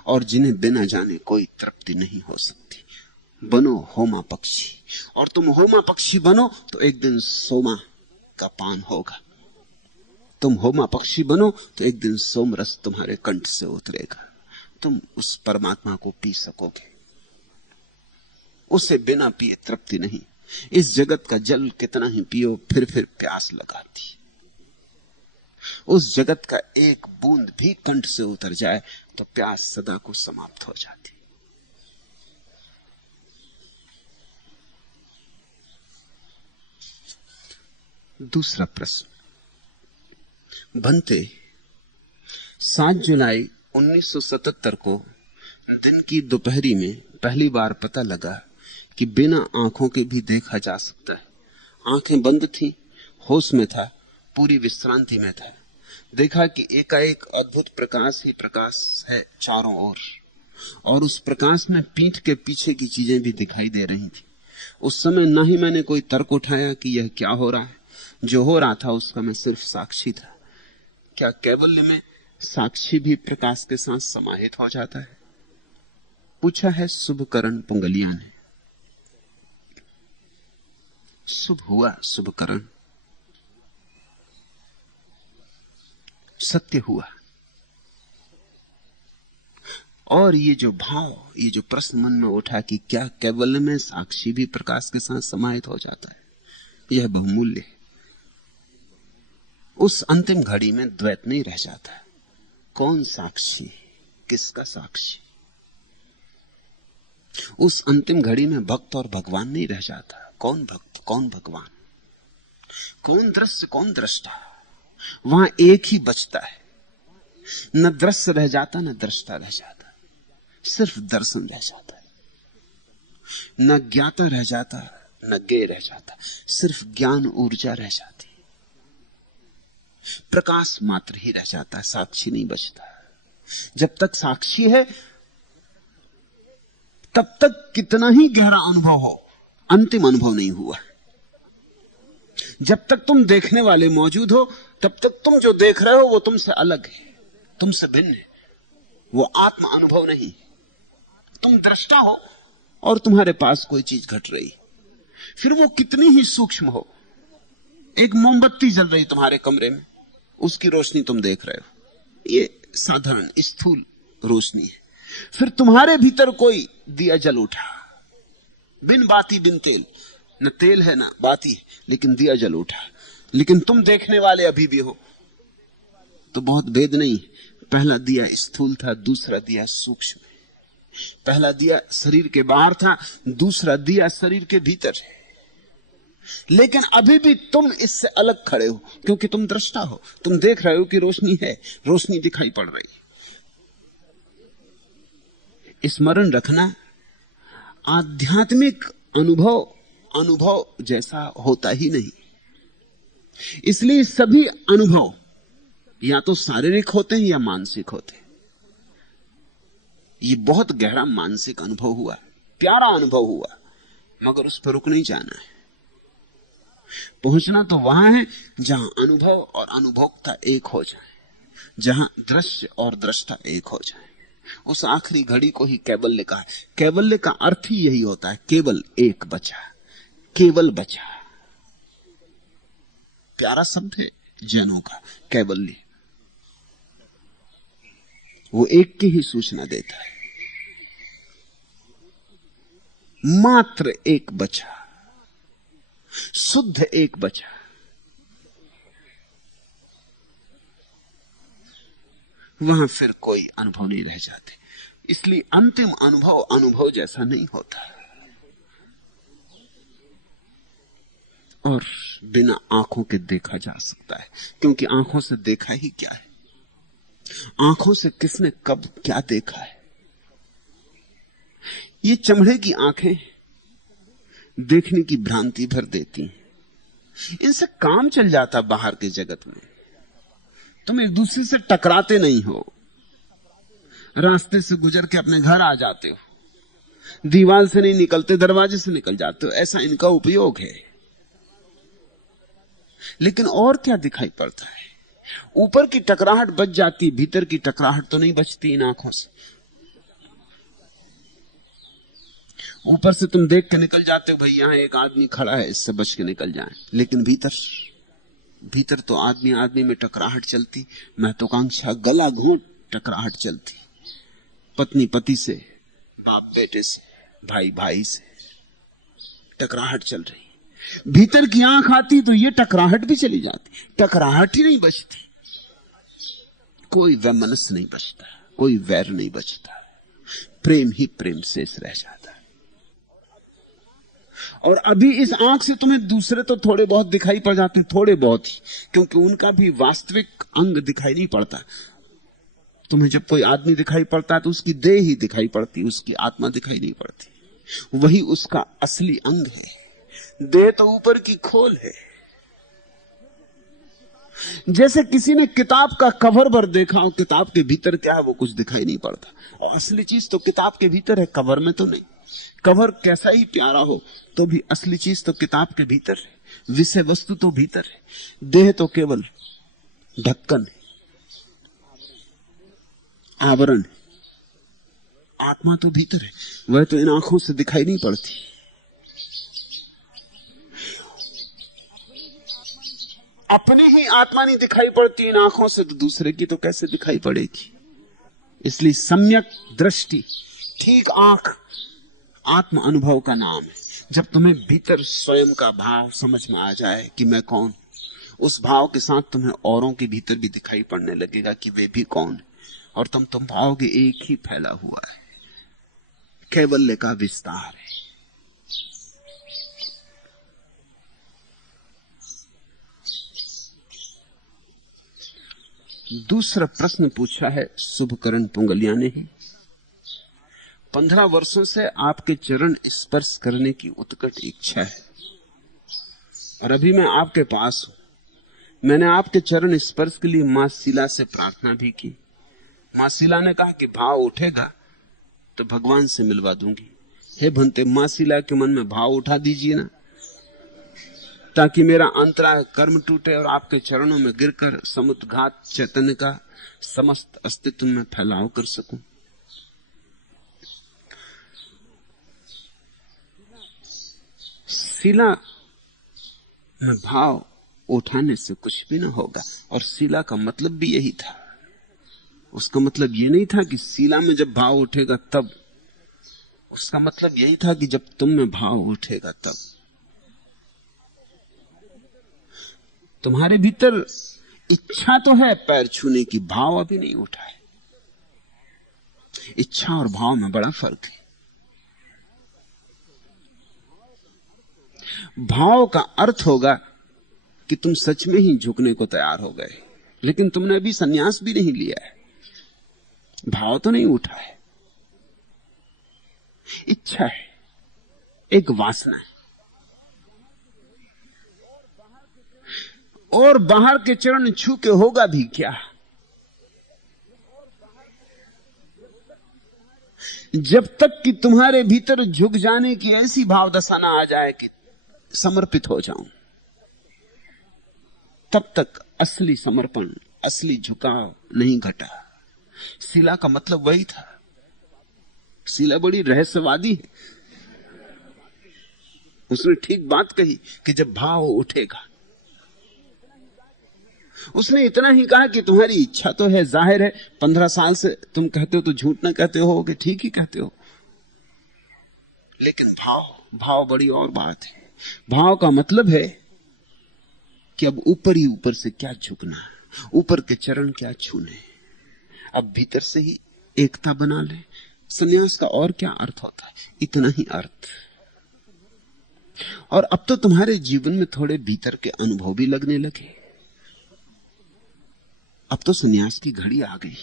और जिन्हें बिना जाने कोई तृप्ति नहीं हो सकती। बनो होमा पक्षी, और तुम होमा पक्षी बनो तो एक दिन सोमा का पान होगा। तुम होमा पक्षी बनो तो एक दिन सोम रस तुम्हारे कंठ से उतरेगा। तुम उस परमात्मा को पी सकोगे। उसे बिना पिए तृप्ति नहीं। इस जगत का जल कितना ही पियो फिर प्यास लगाती। उस जगत का एक बूंद भी कंठ से उतर जाए तो प्यास सदा को समाप्त हो जाती। दूसरा प्रश्न। भंते 7 जुलाई 1977 को दिन की दोपहरी में पहली बार पता लगा कि बिना आंखों के भी देखा जा सकता है। आंखें बंद थी, होश में था, पूरी विश्रांति में था। देखा कि एकाएक अद्भुत प्रकाश ही प्रकाश है चारों ओर, और उस प्रकाश में पीठ के पीछे की चीजें भी दिखाई दे रही थी। उस समय ना ही मैंने कोई तर्क उठाया कि यह क्या हो रहा है, जो हो रहा था उसका मैं सिर्फ साक्षी था। क्या कैवल्य में साक्षी भी प्रकाश के साथ समाहित हो जाता है? पूछा है शुभकरण पुंगलिया ने। शुभ हुआ, शुभकरण सत्य हुआ। और ये जो भाव, ये जो प्रश्न मन में उठा कि क्या कैवल्य में साक्षी भी प्रकाश के साथ समाहित हो जाता है, यह बहुमूल्य है। उस अंतिम घड़ी में द्वैत नहीं रह जाता। कौन साक्षी, किसका साक्षी? उस अंतिम घड़ी में भक्त और भगवान नहीं रह जाता। कौन भक्त, कौन भगवान, कौन दृश्य, कौन दृष्टा? वहां एक ही बचता है। न दृश्य रह जाता, न दृष्टा रह जाता, सिर्फ दर्शन रह जाता है। न ज्ञाता रह जाता, न ज्ञेय रह जाता, सिर्फ ज्ञान ऊर्जा रह जाती। प्रकाश मात्र ही रह जाता है, साक्षी नहीं बचता। जब तक साक्षी है तब तक कितना ही गहरा अनुभव हो, अंतिम अनुभव नहीं हुआ। जब तक तुम देखने वाले मौजूद हो तब तक तुम जो देख रहे हो वो तुमसे अलग है, तुमसे भिन्न है, वो आत्म अनुभव नहीं। तुम दृष्टा हो और तुम्हारे पास कोई चीज घट रही, फिर वो कितनी ही सूक्ष्म हो। एक मोमबत्ती जल रही तुम्हारे कमरे में, उसकी रोशनी तुम देख रहे हो, ये साधारण स्थूल रोशनी है। फिर तुम्हारे भीतर कोई दिया जल उठा, बिन बाती बिन तेल, न तेल है ना बाती है, लेकिन दिया जल उठा। लेकिन तुम देखने वाले अभी भी हो, तो बहुत भेद नहीं। पहला दिया स्थूल था, दूसरा दिया सूक्ष्म है। पहला दिया शरीर के बाहर था, दूसरा दिया शरीर के भीतर है। लेकिन अभी भी तुम इससे अलग खड़े हो, क्योंकि तुम दृष्टा हो। तुम देख रहे हो कि रोशनी है, रोशनी दिखाई पड़ रही है। स्मरण रखना, आध्यात्मिक अनुभव जैसा होता ही नहीं। इसलिए सभी अनुभव या तो शारीरिक होते हैं या मानसिक होते हैं। ये बहुत गहरा मानसिक अनुभव हुआ, प्यारा अनुभव हुआ, मगर उस पर रुक नहीं जाना है। पहुंचना तो वहां है जहां अनुभव और अनुभोक्ता एक हो जाए, जहां दृश्य और दृष्टा एक हो जाए। उस आखिरी घड़ी को ही कैवल्य कहा है। कैवल्य का अर्थ ही यही होता है, केवल एक बचा, केवल बचा। प्यारा शब्द है जैनों का कैवल्य, वो एक की ही सूचना देता है। मात्र एक बचा, शुद्ध एक बचा। वहां फिर कोई अनुभव नहीं रह जाते। इसलिए अंतिम अनुभव अनुभव जैसा नहीं होता, और बिना आंखों के देखा जा सकता है, क्योंकि आंखों से देखा ही क्या है। आंखों से किसने कब क्या देखा है? ये चमड़े की आंखें देखने की भ्रांति भर देती हैं। इनसे काम चल जाता बाहर के जगत में। तुम एक दूसरे से टकराते नहीं हो, रास्ते से गुजर के अपने घर आ जाते हो, दीवार से नहीं निकलते, दरवाजे से निकल जाते हो। ऐसा इनका उपयोग है। लेकिन और क्या दिखाई पड़ता है? ऊपर की टकराहट बच जाती, भीतर की टकराहट तो नहीं बचती इन आंखों से। ऊपर से तुम देख के निकल जाते हो, भाई यहां एक आदमी खड़ा है, इससे बच के निकल जाएं। लेकिन भीतर तो आदमी आदमी में टकराहट चलती, महत्वाकांक्षा गला घोंट टकराहट चलती, पत्नी पति से, बाप बेटे से, भाई भाई से टकराहट चल रही। भीतर की आंख आती तो ये टकराहट भी चली जाती, टकराहट ही नहीं बचती। कोई वैमनस्य नहीं बचता, कोई वैर नहीं बचता, प्रेम ही प्रेम शेष रह जाता। और अभी इस आंख से तुम्हें दूसरे तो थोड़े बहुत दिखाई पड़ जाते हैं, थोड़े बहुत ही, क्योंकि उनका भी वास्तविक अंग दिखाई नहीं पड़ता। तुम्हें जब कोई आदमी दिखाई पड़ता है तो उसकी देह ही दिखाई पड़ती, उसकी आत्मा दिखाई नहीं पड़ती। वही उसका असली अंग है। देह तो ऊपर की खोल है। जैसे किसी ने किताब का कवर पर देखा हो, किताब के भीतर क्या है वो कुछ दिखाई नहीं पड़ता, और असली चीज तो किताब के भीतर है, कवर में तो नहीं। कवर कैसा ही प्यारा हो तो भी असली चीज तो किताब के भीतर है, विषय वस्तु तो भीतर है। देह तो केवल ढक्कन है, आवरण है, आत्मा तो भीतर है, वह तो इन आंखों से दिखाई नहीं पड़ती। अपनी ही आत्मा नहीं दिखाई पड़ती इन आंखों से, तो दूसरे की तो कैसे दिखाई पड़ेगी। इसलिए सम्यक दृष्टि, ठीक आंख, आत्म अनुभव का नाम है। जब तुम्हें भीतर स्वयं का भाव समझ में आ जाए कि मैं कौन, उस भाव के साथ तुम्हें औरों के भीतर भी दिखाई पड़ने लगेगा कि वे भी कौन है, और तुम पाओगे एक ही फैला हुआ है, कैवल्य का विस्तार है। दूसरा प्रश्न पूछा है शुभकरण पुंगलिया ने ही। 15 वर्षों से आपके चरण स्पर्श करने की उत्कट इच्छा है, और अभी मैं आपके पास हूं। मैंने आपके चरण स्पर्श के लिए मां शीला से प्रार्थना भी की। मां शीला ने कहा कि भाव उठेगा तो भगवान से मिलवा दूंगी। हे भंते, मां शीला के मन में भाव उठा दीजिए ना, ताकि मेरा अंतराय कर्म टूटे और आपके चरणों में गिरकर समुद्घात चैतन्य का समस्त अस्तित्व में फैलाव कर सकूं। शीला में भाव उठाने से कुछ भी ना होगा, और शीला का मतलब भी यही था। उसका मतलब ये नहीं था कि शीला में जब भाव उठेगा तब, उसका मतलब यही था कि जब तुम में भाव उठेगा तब। तुम्हारे भीतर इच्छा तो है पैर छूने की, भाव अभी नहीं उठा है। इच्छा और भाव में बड़ा फर्क है। भाव का अर्थ होगा कि तुम सच में ही झुकने को तैयार हो गए, लेकिन तुमने अभी संन्यास भी नहीं लिया है, भाव तो नहीं उठा है। इच्छा है, एक वासना है। और बाहर के चरण छू के होगा भी क्या? जब तक कि तुम्हारे भीतर झुक जाने की ऐसी भाव दशा ना आ जाए कि समर्पित हो जाऊं, तब तक असली समर्पण, असली झुकाव नहीं घटा। शीला का मतलब वही था। शीला बड़ी रहस्यवादी है। उसने ठीक बात कही कि जब भाव उठेगा। उसने इतना ही कहा कि तुम्हारी इच्छा तो है, जाहिर है 15 साल से तुम कहते हो तो झूठ ना कहते हो कि ठीक ही कहते हो, लेकिन भाव बड़ी और बात है। भाव का मतलब है कि अब ऊपर ही ऊपर से क्या झुकना, ऊपर के चरण क्या छूने, अब भीतर से ही एकता बना ले। संन्यास का और क्या अर्थ होता है? इतना ही अर्थ। और अब तो तुम्हारे जीवन में थोड़े भीतर के अनुभव भी लगने लगे। अब तो संन्यास की घड़ी आ गई।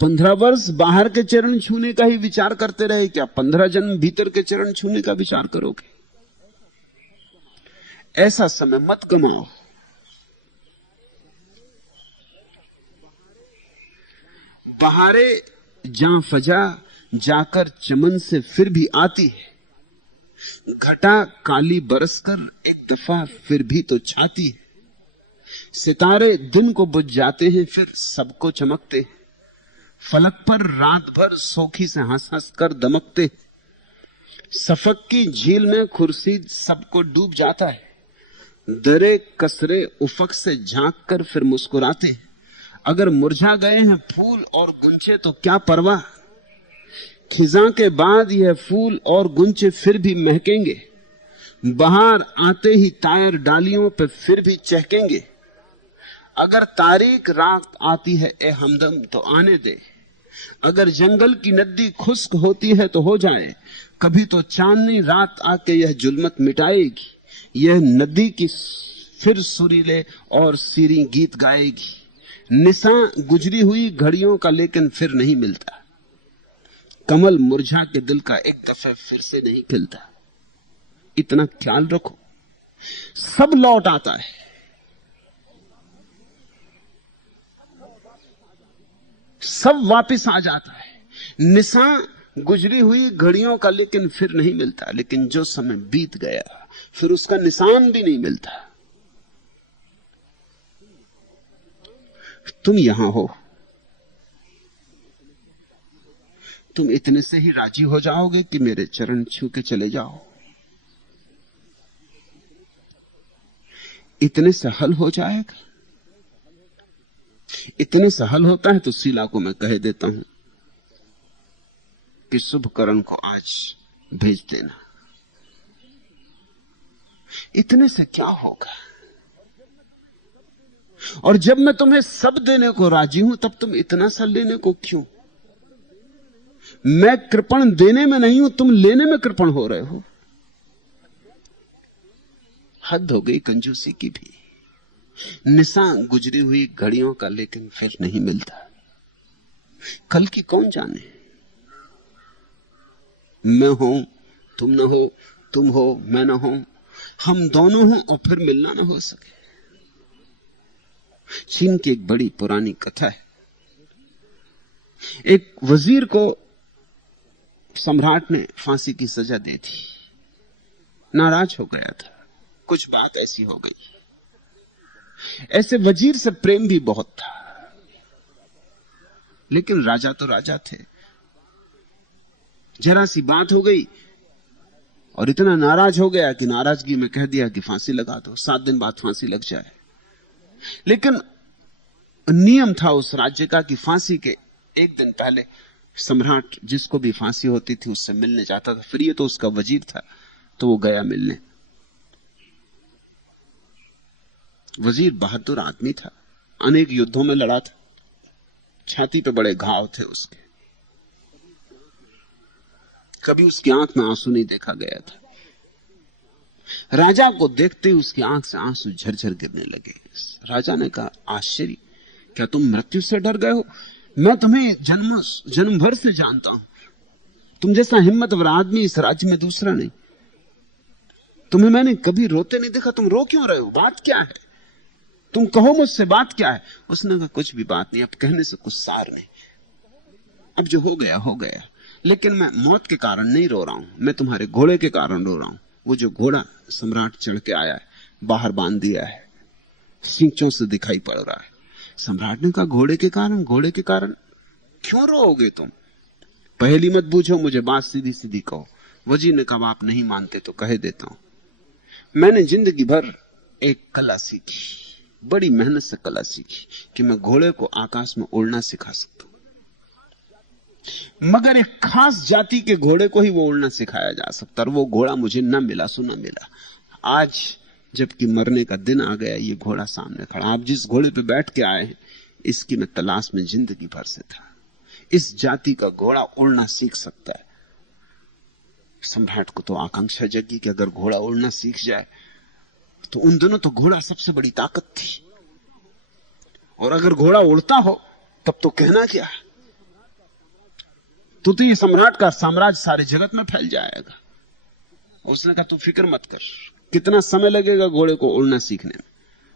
15 वर्ष बाहर के चरण छूने का ही विचार करते रहे क्या? 15 जन्म भीतर के चरण छूने का विचार करोगे? ऐसा समय मत गमाओ। बहारे जहां फजा जाकर चमन से फिर भी आती है, घटा काली बरसकर एक दफा फिर भी तो छाती है। सितारे दिन को बुझ जाते हैं फिर सबको चमकते हैं, फलक पर रात भर सोखी से हंस हंस कर दमकते। सफक की झील में खुर्शीद सबको डूब जाता है, दरे कसरे उफक से झांक कर फिर मुस्कुराते। अगर मुरझा गए हैं फूल और गुंचे तो क्या परवाह, खिजां के बाद यह फूल और गुंचे फिर भी महकेंगे। बहार आते ही टायर डालियों पे फिर भी चहकेंगे। अगर तारीख रात आती है ए हमदम तो आने दे, अगर जंगल की नदी खुश्क होती है तो हो जाए। कभी तो चांदनी रात आके यह जुल्मत मिटाएगी, यह नदी की फिर सुरीले और सीरी गीत गाएगी। निशा गुजरी हुई घड़ियों का लेकिन फिर नहीं मिलता, कमल मुरझा के दिल का एक दफे फिर से नहीं खिलता। इतना ख्याल रखो, सब लौट आता है। सब वापस आ जाता है। निशान गुजरी हुई घड़ियों का लेकिन फिर नहीं मिलता, लेकिन जो समय बीत गया फिर उसका निशान भी नहीं मिलता। तुम यहां हो, तुम इतने से ही राजी हो जाओगे कि मेरे चरण छू के चले जाओ। इतने से हल हो जाएगा। इतने से हल होता है तो शीला को मैं कह देता हूं कि शुभकरण को आज भेज देना। इतने से क्या होगा? और जब मैं तुम्हें सब देने को राजी हूं तब तुम इतना सा लेने को क्यों? मैं कृपण देने में नहीं हूं, तुम लेने में कृपण हो रहे हो। हद हो गई कंजूसी की भी। निशान गुजरी हुई घड़ियों का लेकिन फिर नहीं मिलता। कल की कौन जाने? मैं हूं, तुम न हो, तुम हो, मैं न हो, हम दोनों हों और फिर मिलना न हो सके। चीन की एक बड़ी पुरानी कथा है। एक वजीर को सम्राट ने फांसी की सजा दे दी। नाराज हो गया था, कुछ बात ऐसी हो गई। ऐसे वजीर से प्रेम भी बहुत था, लेकिन राजा तो राजा थे। जरा सी बात हो गई और इतना नाराज हो गया कि नाराजगी में कह दिया कि फांसी लगा दो, 7 दिन बाद फांसी लग जाए। लेकिन नियम था उस राज्य का कि फांसी के 1 दिन पहले सम्राट जिसको भी फांसी होती थी उससे मिलने जाता था। फिर ये तो उसका वजीर था, तो वो गया मिलने। वजीर बहादुर आदमी था, अनेक युद्धों में लड़ा था, छाती पे बड़े घाव थे उसके, कभी उसकी आंख में आंसू नहीं देखा गया था। राजा को देखते ही उसकी आंख से आंसू झरझर गिरने लगे। राजा ने कहा, आश्चर्य, क्या तुम मृत्यु से डर गए हो? मैं तुम्हें जन्म भर से जानता हूं। तुम जैसा हिम्मतवर आदमी इस राज्य में दूसरा नहीं। तुम्हें मैंने कभी रोते नहीं देखा। तुम रो क्यों रहे हो? बात क्या है? तुम कहो मुझसे, बात क्या है? उसने कहा, कुछ भी बात नहीं, अब कहने से कुछ सार नहीं। अब जो हो गया हो गया, लेकिन मैं मौत के कारण नहीं रो रहा हूं, मैं तुम्हारे घोड़े के कारण रो रहा हूं। वो जो घोड़ा सम्राट चढ़ के आया है, बाहर बांध दिया है, सींचों से दिखाई पड़ रहा है। सम्राट ने कहा, घोड़े के कारण? घोड़े के कारण क्यों रोओगे तुम? पहली मत पूछो, मुझे बात सीधी सीधी कहो। वजीर ने कहा, आप नहीं मानते तो कह देता हूं। मैंने जिंदगी भर एक कला सीखी, बड़ी मेहनत से कला सीखी कि मैं घोड़े को आकाश में उड़ना सिखा सकता हूं। मगर एक खास जाति के घोड़े को ही वो उड़ना सिखाया जा सकता, और वो घोड़ा मुझे न मिला, सुना मिला। आज जबकि मरने का दिन आ गया, ये घोड़ा सामने खड़ा। आप जिस घोड़े पे बैठ के आए हैं, इसकी मैं तलाश में जिंदगी भर से था। इस जाति का घोड़ा उड़ना सीख सकता है। सम्राट को तो आकांक्षा जगी कि अगर घोड़ा उड़ना सीख जाए तो उन दिनों तो घोड़ा सबसे बड़ी ताकत थी, और अगर घोड़ा उड़ता हो तब तो कहना क्या। तो ये सम्राट का साम्राज्य सारे जगत में फैल जाएगा। उसने कहा, तू फिक्र मत कर, कितना समय लगेगा घोड़े को उड़ना सीखने में?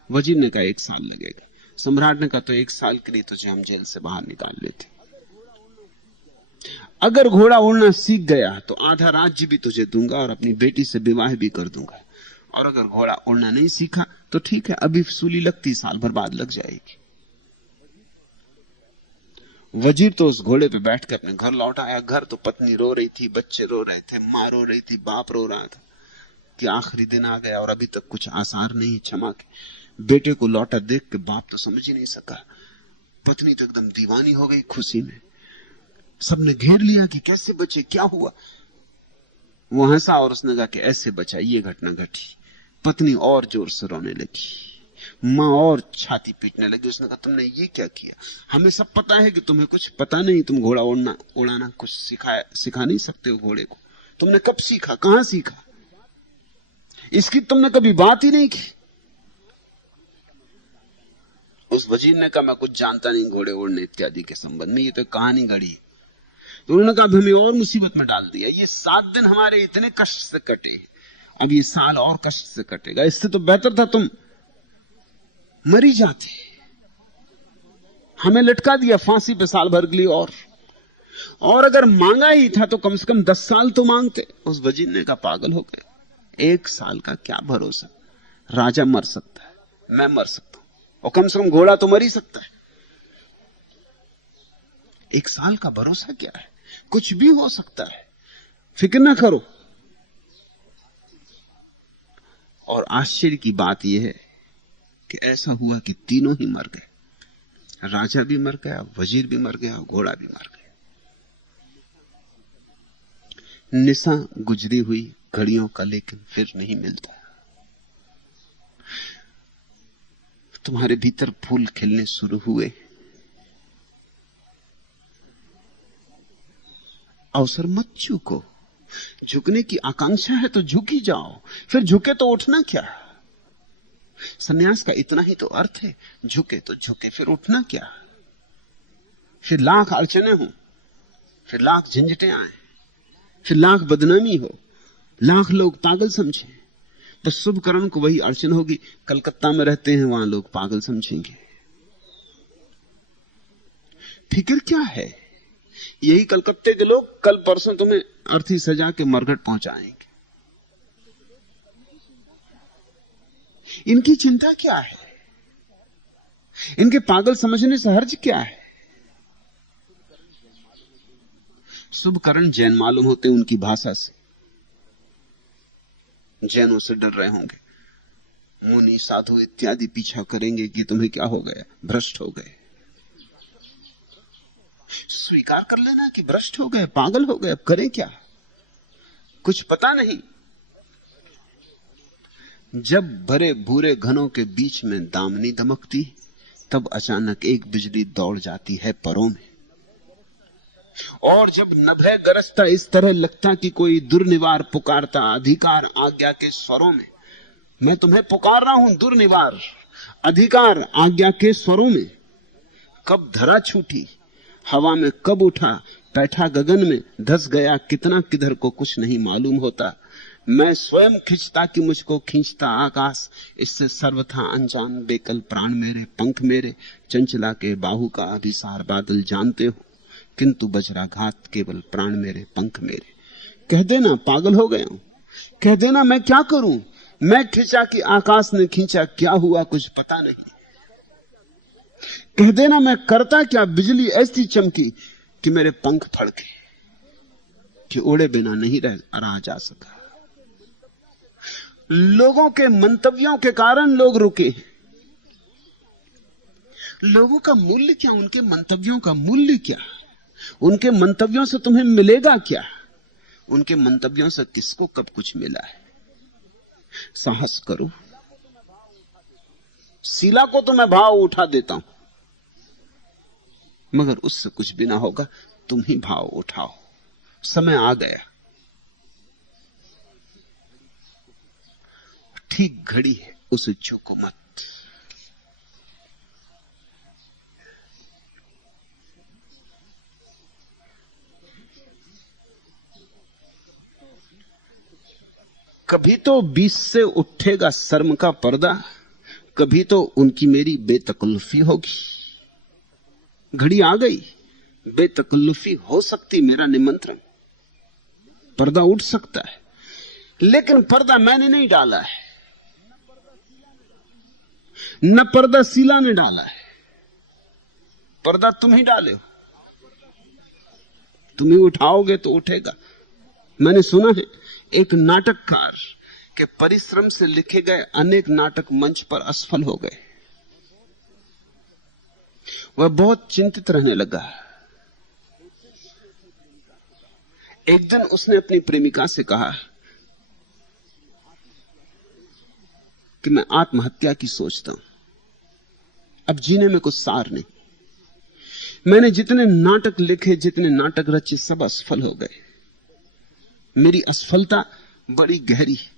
वजीर ने कहा, 1 साल लगेगा। सम्राट ने कहा, तो 1 साल के लिए तुझे हम जेल से बाहर निकाल लेते। अगर घोड़ा उड़ना सीख गया तो आधा राज्य भी तुझे दूंगा और अपनी बेटी से विवाह भी कर दूंगा। और अगर घोड़ा उड़ना नहीं सीखा तो ठीक है, अभी सूली लगती, साल भर बाद लग जाएगी। वजीर तो उस घोड़े पे बैठ के अपने घर लौट आया। घर तो पत्नी रो रही थी, बच्चे रो रहे थे, मां रो रही थी, बाप रो रहा था कि आखिरी दिन आ गया और अभी तक कुछ आसार नहीं क्षमा के। बेटे को लौटा देख के बाप तो समझ ही नहीं सका। पत्नी तो एकदम दीवानी हो गई खुशी में। सबने घेर लिया कि कैसे बचे, क्या हुआ? वो हंसा और उसने कहा कि ऐसे बचा, ये घटना घटी। पत्नी और जोर से रोने लगी, मां और छाती पीटने लगी। उसने कहा, तुमने ये क्या किया? हमें सब पता है कि तुम्हें कुछ पता नहीं, तुम घोड़ा उड़ाना कुछ सिखा नहीं सकते हो घोड़े को। तुमने कब सीखा, कहां सीखा? इसकी तुमने कभी बात ही नहीं की। उस वजीर ने कहा, मैं कुछ जानता नहीं घोड़े उड़ने इत्यादि के संबंध में, ये तो कहानी गढ़ी। तो उन्होंने कहा हमें और मुसीबत में डाल दिया। ये 7 दिन हमारे इतने कष्ट से कटे, अब ये साल और कष्ट से कटेगा। इससे तो बेहतर था तुम मरी जाते। हमें लटका दिया फांसी पे साल भर के लिए। और अगर मांगा ही था तो कम से कम 10 साल तो मांगते। उस वजीर ने कहा पागल हो गए, 1 साल का क्या भरोसा। राजा मर सकता है, मैं मर सकता हूं, और कम से कम घोड़ा तो मर ही सकता है। 1 साल का भरोसा क्या है, कुछ भी हो सकता है, फिक्र ना करो। और आश्चर्य की बात यह है कि ऐसा हुआ कि तीनों ही मर गए। राजा भी मर गया, वजीर भी मर गया, घोड़ा भी मर गया। निशा गुजरी हुई घड़ियों का लेकिन फिर नहीं मिलता। तुम्हारे भीतर फूल खिलने शुरू हुए, अवसर मत चूको। झुकने की आकांक्षा है तो झुक ही जाओ, फिर झुके तो उठना क्या। सन्यास का इतना ही तो अर्थ है, झुके तो झुके, फिर उठना क्या। फिर लाख अड़चने हो, फिर लाख झंझटें आए, फिर लाख बदनामी हो, लाख लोग पागल समझे, तो शुभ करण को वही अड़चन होगी। कलकत्ता में रहते हैं, वहां लोग पागल समझेंगे। फिक्र क्या है, यही कलकत्ते के लोग कल परसों तुम्हें अर्थी सजा के मरघट पहुंचाएंगे। इनकी चिंता क्या है, इनके पागल समझने से हर्ज क्या है। शुभ करण जैन मालूम होते उनकी भाषा से, जैनों से डर रहे होंगे। मुनि साधु इत्यादि पीछा करेंगे कि तुम्हें क्या हो गया, भ्रष्ट हो गए। स्वीकार कर लेना कि भ्रष्ट हो गए, पागल हो गए, अब करें क्या, कुछ पता नहीं। जब भरे भूरे घनों के बीच में दामनी दमकती, तब अचानक एक बिजली दौड़ जाती है परों में। और जब नभे गरजता, इस तरह लगता कि कोई दुर्निवार पुकारता अधिकार आज्ञा के स्वरों में। मैं तुम्हें पुकार रहा हूं दुर्निवार अधिकार आज्ञा के स्वरों में। कब धरा छूटी, हवा में कब उठा, बैठा गगन में, धस गया कितना किधर को कुछ नहीं मालूम होता। मैं स्वयं खिंचता कि मुझको खींचता आकाश, इससे सर्वथा अनजान बेकल प्राण मेरे, पंख मेरे, चंचला के बाहु का अभिसार बादल जानते हो, किंतु वज्राघात केवल प्राण मेरे, पंख मेरे। कह देना पागल हो गया हूं, कह देना मैं क्या करूं, मैं खींचा कि आकाश ने खींचा, क्या हुआ कुछ पता नहीं। कह देना मैं करता क्या, बिजली ऐसी चमकी कि मेरे पंख फड़के, कि उड़े बिना नहीं रहा जा सका। लोगों के मंतव्यों के कारण लोग रुके। लोगों का मूल्य क्या, उनके मंतव्यों का मूल्य क्या, उनके मंतव्यों से तुम्हें मिलेगा क्या, उनके मंतव्यों से किसको कब कुछ मिला है। साहस करो। शीला को तो मैं भाव उठा देता हूं, मगर उससे कुछ भी ना होगा, तुम ही भाव उठाओ। समय आ गया, ठीक घड़ी है, उसे चूको मत। कभी तो बीच से उठेगा शर्म का पर्दा, कभी तो उनकी मेरी बेतकल्लुफी होगी। घड़ी आ गई, बेतकल्लुफी हो सकती मेरा निमंत्रण, पर्दा उठ सकता है, लेकिन पर्दा मैंने नहीं डाला है, न पर्दा शीला ने डाला है, पर्दा तुम ही डाले हो। तुम ही उठाओगे तो उठेगा। मैंने सुना है एक नाटककार के परिश्रम से लिखे गए अनेक नाटक मंच पर असफल हो गए। वह बहुत चिंतित रहने लगा। एक दिन उसने अपनी प्रेमिका से कहा कि मैं आत्महत्या की सोचता हूं, अब जीने में कुछ सार नहीं। मैंने जितने नाटक लिखे, जितने नाटक रचे, सब असफल हो गए। मेरी असफलता बड़ी गहरी है,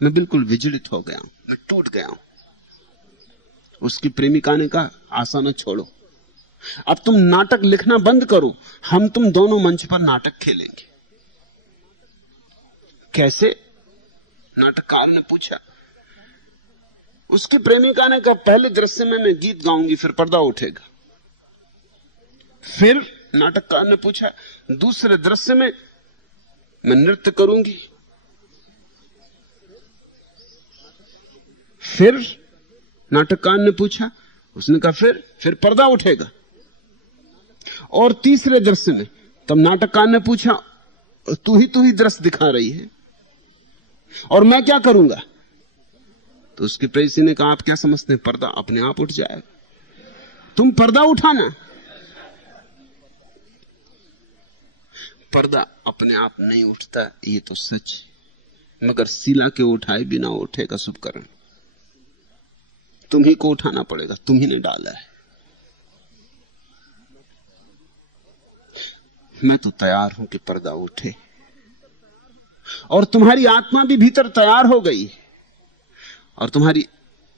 मैं बिल्कुल विचलित हो गया हूं, मैं टूट गया हूं। उसकी प्रेमिका ने कहा आशा न छोड़ो, अब तुम नाटक लिखना बंद करो, हम तुम दोनों मंच पर नाटक खेलेंगे। कैसे? नाटककार ने पूछा। उसकी प्रेमिका ने कहा, पहले दृश्य में मैं गीत गाऊंगी, फिर पर्दा उठेगा। फिर नाटककार ने पूछा, दूसरे दृश्य में मैं नृत्य करूंगी। फिर नाटककार ने पूछा, उसने कहा फिर पर्दा उठेगा। और तीसरे दृश्य में तब नाटककार ने पूछा, तू ही दृश्य दिखा रही है और मैं क्या करूंगा? तो उसके प्रेयसी ने कहा, आप क्या समझते हैं, पर्दा अपने आप उठ जाएगा, तुम पर्दा उठाना। पर्दा अपने आप नहीं उठता, ये तो सच, मगर सिला के उठाए बिना उठेगा शुभकरण। तुम्ही को उठाना पड़ेगा, तुम्ही ने डाला है। मैं तो तैयार हूं कि पर्दा उठे, और तुम्हारी आत्मा भी भीतर तैयार हो गई है, और तुम्हारी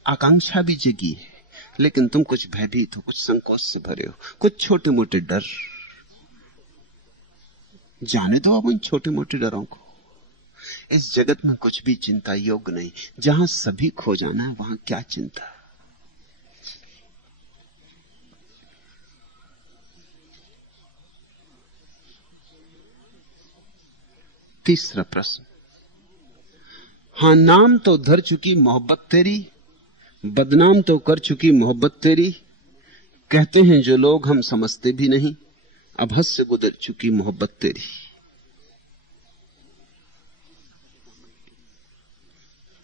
आकांक्षा भी जगी है, लेकिन तुम कुछ भयभीत हो, कुछ संकोच से भरे हो, कुछ छोटे मोटे डर। जाने दो अब उन छोटे मोटे डरों को। इस जगत में कुछ भी चिंता योग्य नहीं। जहां सभी खो जाना है, वहां क्या चिंता? तीसरा प्रश्न, हां, नाम तो धर चुकी मोहब्बत तेरी, बदनाम तो कर चुकी मोहब्बत तेरी। कहते हैं जो लोग हम समझते भी नहीं, अब हद से गुजर चुकी मोहब्बत तेरी।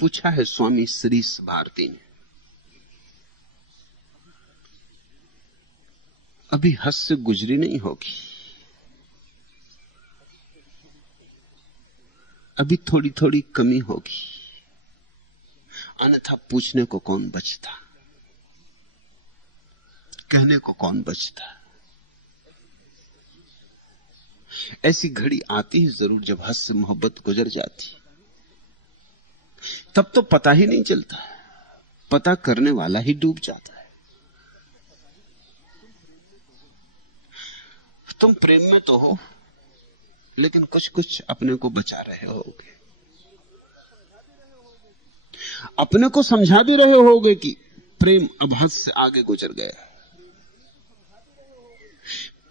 पूछा है स्वामी श्रीस भारती ने। अभी हद से गुजरी नहीं होगी, अभी थोड़ी थोड़ी कमी होगी, अन्यथा पूछने को कौन बचता, कहने को कौन बचता। ऐसी घड़ी आती है जरूर जब हद से मोहब्बत गुजर जाती, तब तो पता ही नहीं चलता, पता करने वाला ही डूब जाता है। तुम प्रेम में तो हो, लेकिन कुछ कुछ अपने को बचा रहे होगे, अपने को समझा भी रहे होगे कि प्रेम अब हद से आगे गुजर गया।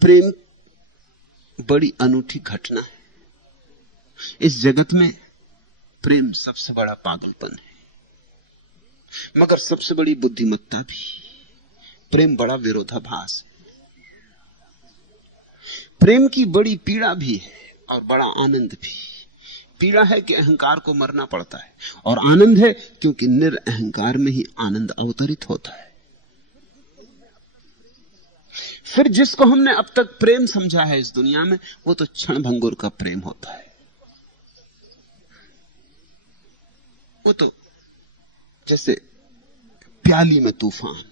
प्रेम बड़ी अनूठी घटना है। इस जगत में प्रेम सबसे बड़ा पागलपन है, मगर सबसे बड़ी बुद्धिमत्ता भी। प्रेम बड़ा विरोधाभास है। प्रेम की बड़ी पीड़ा भी है और बड़ा आनंद भी। पीड़ा है कि अहंकार को मरना पड़ता है, और आनंद है क्योंकि निरअहंकार में ही आनंद अवतरित होता है। फिर जिसको हमने अब तक प्रेम समझा है इस दुनिया में, वो तो क्षण भंगुर का प्रेम होता है। वो तो जैसे प्याली में तूफान।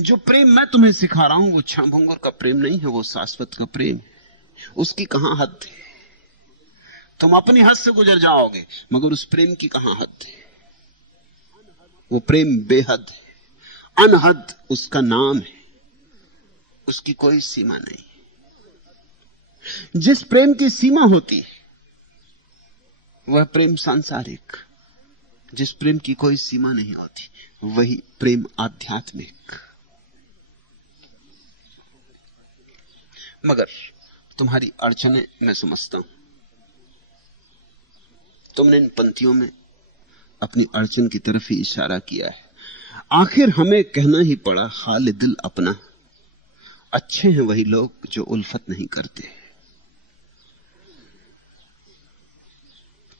जो प्रेम मैं तुम्हें सिखा रहा हूं वो क्षण भंगुर का प्रेम नहीं है, वो शाश्वत का प्रेम है। उसकी कहां हद है? तुम अपनी हद से गुजर जाओगे, मगर उस प्रेम की कहां हद है? वो प्रेम बेहद है, अनहद उसका नाम है, उसकी कोई सीमा नहीं। जिस प्रेम की सीमा होती है वह प्रेम सांसारिक, जिस प्रेम की कोई सीमा नहीं होती वही प्रेम आध्यात्मिक। मगर तुम्हारी अड़चने मैं समझता हूं। तुमने इन पंक्तियों में अपनी अड़चन की तरफ ही इशारा किया है। आखिर हमें कहना ही पड़ा हाल दिल अपना, अच्छे हैं वही लोग जो उल्फत नहीं करते।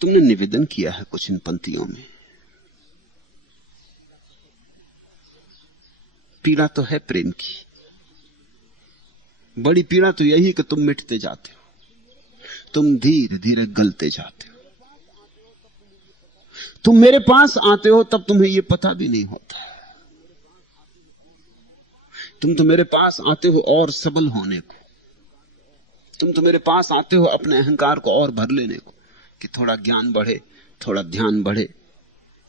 तुमने निवेदन किया है कुछ इन पंक्तियों में। पीड़ा तो है प्रेम की, बड़ी पीड़ा तो यही कि तुम मिटते जाते हो, तुम धीरे धीरे गलते जाते हो। तुम मेरे पास आते हो तब तुम्हें यह पता भी नहीं होता। तुम तो मेरे पास आते हो और सबल होने को, तुम तो मेरे पास आते हो अपने अहंकार को और भर लेने को, कि थोड़ा ज्ञान बढ़े, थोड़ा ध्यान बढ़े।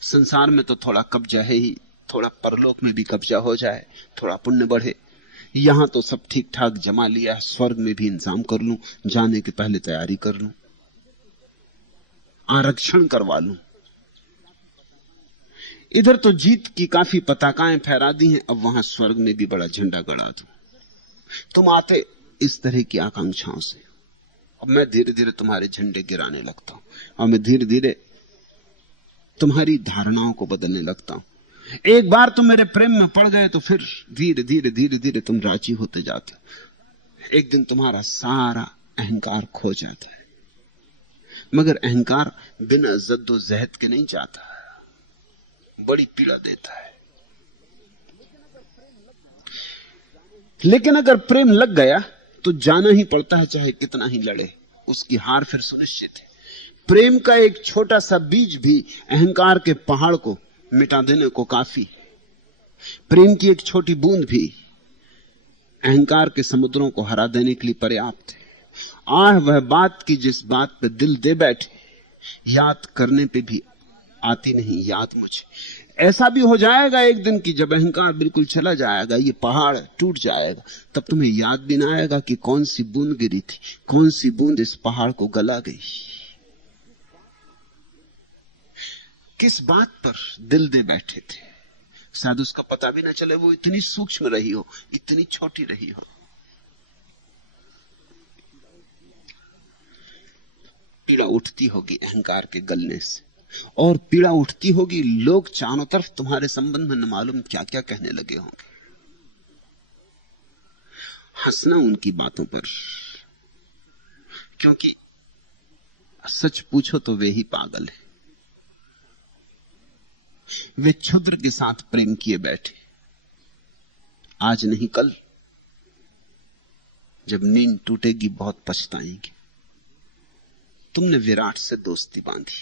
संसार में तो थोड़ा कब्जा है ही, थोड़ा परलोक में भी कब्जा हो जाए, थोड़ा पुण्य बढ़े। यहां तो सब ठीक ठाक जमा लिया, स्वर्ग में भी इंतजाम कर लूं, जाने के पहले तैयारी कर लूं, आरक्षण करवा लूं। इधर तो जीत की काफी पताकाएं फहरा दी हैं, अब वहां स्वर्ग में भी बड़ा झंडा गड़ा दूं। तुम आते इस तरह की आकांक्षाओं से, अब मैं धीरे धीरे तुम्हारे झंडे गिराने लगता हूं, और मैं धीरे धीरे तुम्हारी धारणाओं को बदलने लगता हूं। एक बार तुम मेरे प्रेम में पड़ गए तो फिर धीरे धीरे धीरे धीरे तुम राजी होते जाते हो। एक दिन तुम्हारा सारा अहंकार खो जाता है, मगर अहंकार बिना जद्दोजहद के नहीं जाता, बड़ी पीड़ा देता है। लेकिन अगर प्रेम लग गया तो जाना ही पड़ता है, चाहे कितना ही लड़े, उसकी हार फिर सुनिश्चित है। प्रेम का एक छोटा सा बीज भी अहंकार के पहाड़ को मिटा देने को काफी। प्रेम की एक छोटी बूंद भी अहंकार के समुद्रों को हरा देने के लिए पर्याप्त है। वह बात की जिस बात पे दिल दे बैठे, याद करने पे भी आती नहीं याद मुझे। ऐसा भी हो जाएगा एक दिन कि जब अहंकार बिल्कुल चला जाएगा, ये पहाड़ टूट जाएगा, तब तुम्हें याद भी ना आएगा कि कौन सी बूंद गिरी थी, कौन सी बूंद इस पहाड़ को गला गई, किस बात पर दिल दे बैठे थे। शायद उसका पता भी ना चले, वो इतनी सूक्ष्म रही हो, इतनी छोटी रही हो। पीड़ा उठती होगी अहंकार के गलने से, और पीड़ा उठती होगी, लोग चारों तरफ तुम्हारे संबंध में न मालूम क्या क्या कहने लगे होंगे। हंसना उनकी बातों पर, क्योंकि सच पूछो तो वे ही पागल है। वे क्षुद्र के साथ प्रेम किए बैठे, आज नहीं कल जब नींद टूटेगी बहुत पछताएंगे। तुमने विराट से दोस्ती बांधी,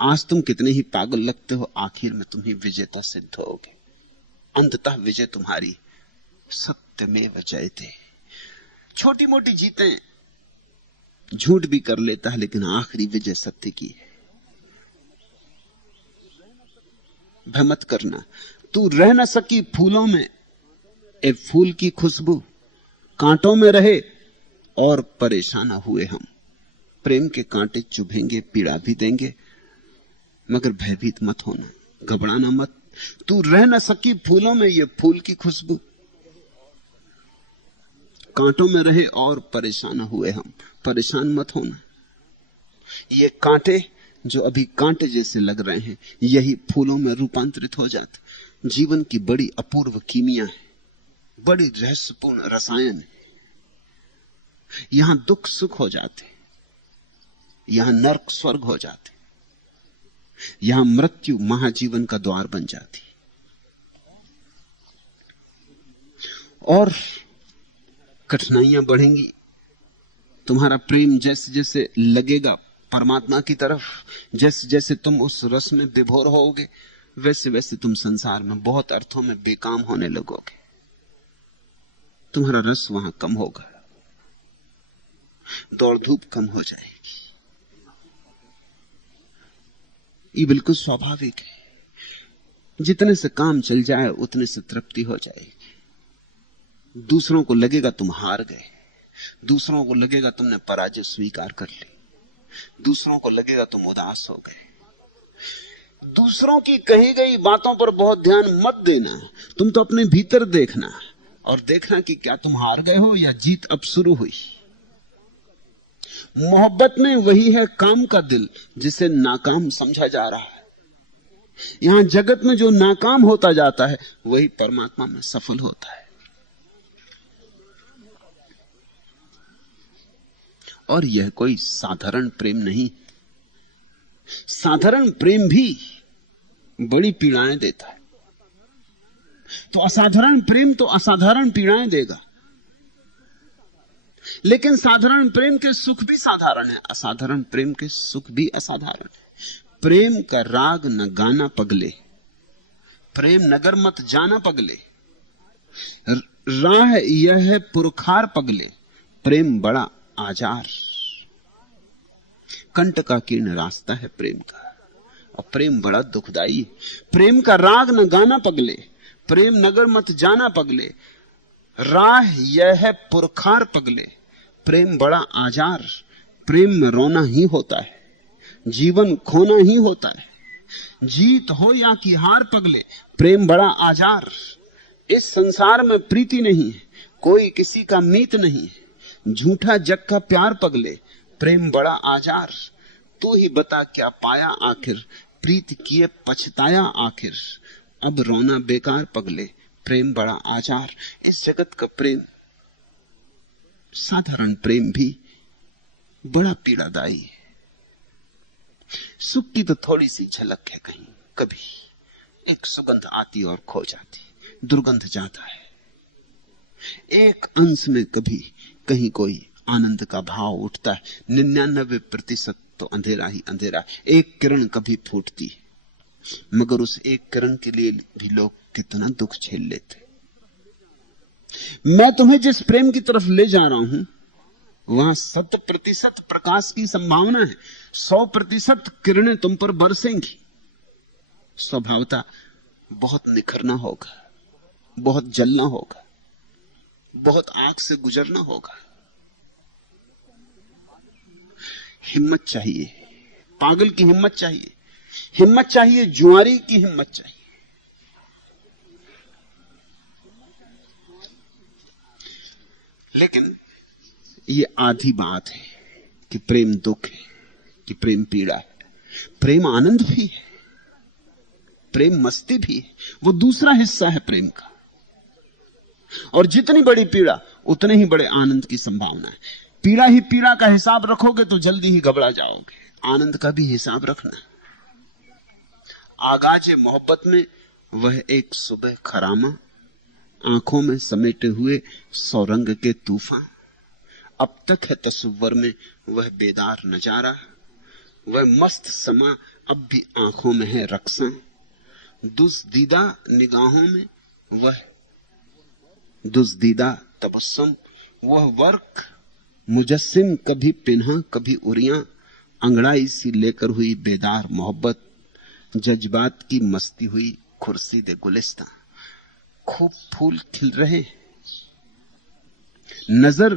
आज तुम कितने ही पागल लगते हो, आखिर में तुम ही विजेता सिद्ध होगे। अंततः विजय तुम्हारी, सत्यमेव जयते। छोटी मोटी जीतें झूठ भी कर लेता है, लेकिन आखिरी विजय सत्य की है। भय मत करना, तू रह न सकी फूलों में, ए फूल की खुशबू कांटों में रहे और परेशान हुए हम। प्रेम के कांटे चुभेंगे, पीड़ा भी देंगे, मगर भयभीत मत होना, घबराना मत। तू रह न सकी फूलों में, ये फूल की खुशबू कांटों में रहे और परेशान हुए हम। परेशान मत होना, ये कांटे जो अभी कांटे जैसे लग रहे हैं, यही फूलों में रूपांतरित हो जाते। जीवन की बड़ी अपूर्व कीमिया है, बड़ी रहस्यपूर्ण रसायन है। यहां दुख सुख हो जाते, यहां नर्क स्वर्ग हो जाते, यहां मृत्यु महाजीवन का द्वार बन जाती। और कठिनाइयां बढ़ेंगी, तुम्हारा प्रेम जैसे जैसे लगेगा परमात्मा की तरफ, जैसे जैसे तुम उस रस में विभोर होगे, वैसे वैसे तुम संसार में बहुत अर्थों में बेकाम होने लगोगे। तुम्हारा रस वहां कम होगा, दौड़ धूप कम हो जाएगी। ये बिल्कुल स्वाभाविक है। जितने से काम चल जाए उतने से तृप्ति हो जाएगी। दूसरों को लगेगा तुम हार गए, दूसरों को लगेगा तुमने पराजय स्वीकार कर ली, दूसरों को लगेगा तुम उदास हो गए। दूसरों की कही गई बातों पर बहुत ध्यान मत देना, तुम तो अपने भीतर देखना और देखना कि क्या तुम हार गए हो या जीत अब शुरू हुई। मोहब्बत में वही है काम का दिल जिसे नाकाम समझा जा रहा है। यहां जगत में जो नाकाम होता जाता है वही परमात्मा में सफल होता है। और यह कोई साधारण प्रेम नहीं। साधारण प्रेम भी बड़ी पीड़ाएं देता है, तो असाधारण प्रेम तो असाधारण पीड़ाएं देगा। लेकिन साधारण प्रेम के सुख भी साधारण है, असाधारण प्रेम के सुख भी असाधारण है। प्रेम का राग न गाना पगले, प्रेम नगर मत जाना पगले, राह यह है पुरखार पगले, प्रेम बड़ा आजार। कंटकाकीर्ण रास्ता है प्रेम का, और प्रेम बड़ा दुखदाई। प्रेम का राग न गाना पगले, प्रेम नगर मत जाना पगले, राह यह है पुरखार पगले। प्रेम बड़ा आजार, प्रेम में रोना ही होता है, जीवन खोना ही होता है। जीत हो या कि हार पगले, प्रेम बड़ा आजार। इस संसार में प्रीति नहीं है, कोई किसी का मीत नहीं है, झूठा जग का प्यार पगले। प्रेम बड़ा आजार, तू ही बता क्या पाया आखिर, प्रीत किए पछताया आखिर, अब रोना बेकार पगले। प्रेम बड़ा आजार। इस जगत का प्रेम, साधारण प्रेम भी बड़ा पीड़ादायी है। सुख की तो थोड़ी सी झलक है, कहीं कभी एक सुगंध आती और खो जाती, दुर्गंध जाता है। एक अंश में कभी कहीं कोई आनंद का भाव उठता है, 99% तो अंधेरा ही अंधेरा। एक किरण कभी फूटती है, मगर उस एक किरण के लिए भी लोग कितना दुख झेल लेते। मैं तुम्हें जिस प्रेम की तरफ ले जा रहा हूं, वहां 100% प्रकाश की संभावना है, 100% किरणें तुम पर बरसेंगी। स्वभावता बहुत निखरना होगा, बहुत जलना होगा, बहुत आग से गुजरना होगा। हिम्मत चाहिए, पागल की हिम्मत चाहिए, हिम्मत चाहिए, जुआरी की हिम्मत चाहिए। लेकिन ये आधी बात है कि प्रेम दुख है, कि प्रेम पीड़ा है। प्रेम आनंद भी है, प्रेम मस्ती भी है, वो दूसरा हिस्सा है प्रेम का। और जितनी बड़ी पीड़ा उतने ही बड़े आनंद की संभावना है। पीड़ा ही पीड़ा का हिसाब रखोगे तो जल्दी ही घबरा जाओगे। आनंद का भी हिसाब रखना। आगाज मोहब्बत में वह एक सुबह खरामा, आंखों में समेटे हुए सौरंग के तूफान। अब तक है तस्वर में वह बेदार नजारा, वह मस्त समा अब भी आंखों में है रक्सा। दुस्दीदा निगाहों में वह दुस्दीदा तबस्सुम, वह वर्क मुजस्सिम कभी पिन्हा कभी उरियां। अंगड़ाई सी लेकर हुई बेदार मोहब्बत, जज्बात की मस्ती हुई कुर्सी दे गुलिस्तां। खूब फूल खिल रहे, नजर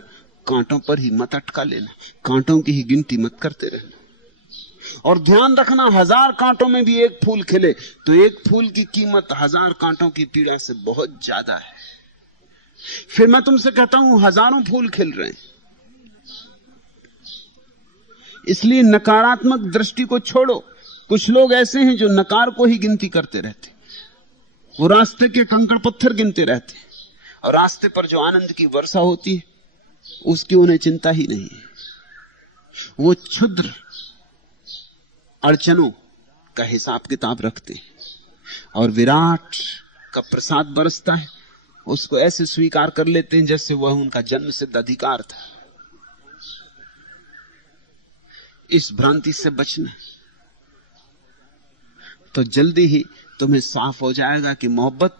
कांटों पर ही मत अटका लेना, कांटों की ही गिनती मत करते रहना। और ध्यान रखना, 1000 कांटों में भी एक फूल खिले तो एक फूल की कीमत 1000 कांटों की पीड़ा से बहुत ज्यादा है। फिर मैं तुमसे कहता हूं, हजारों फूल खिल रहे हैं, इसलिए नकारात्मक दृष्टि को छोड़ो। कुछ लोग ऐसे हैं जो नकार को ही गिनती करते रहते, वो रास्ते के कंकड़ पत्थर गिनते रहते, और रास्ते पर जो आनंद की वर्षा होती है उसकी उन्हें चिंता ही नहीं है। वो क्षुद्र अड़चनों का हिसाब किताब रखते हैं, और विराट का प्रसाद बरसता है उसको ऐसे स्वीकार कर लेते हैं जैसे वह उनका जन्म सिद्ध अधिकार था। इस भ्रांति से बचना, तो जल्दी ही तुम्हें साफ हो जाएगा कि मोहब्बत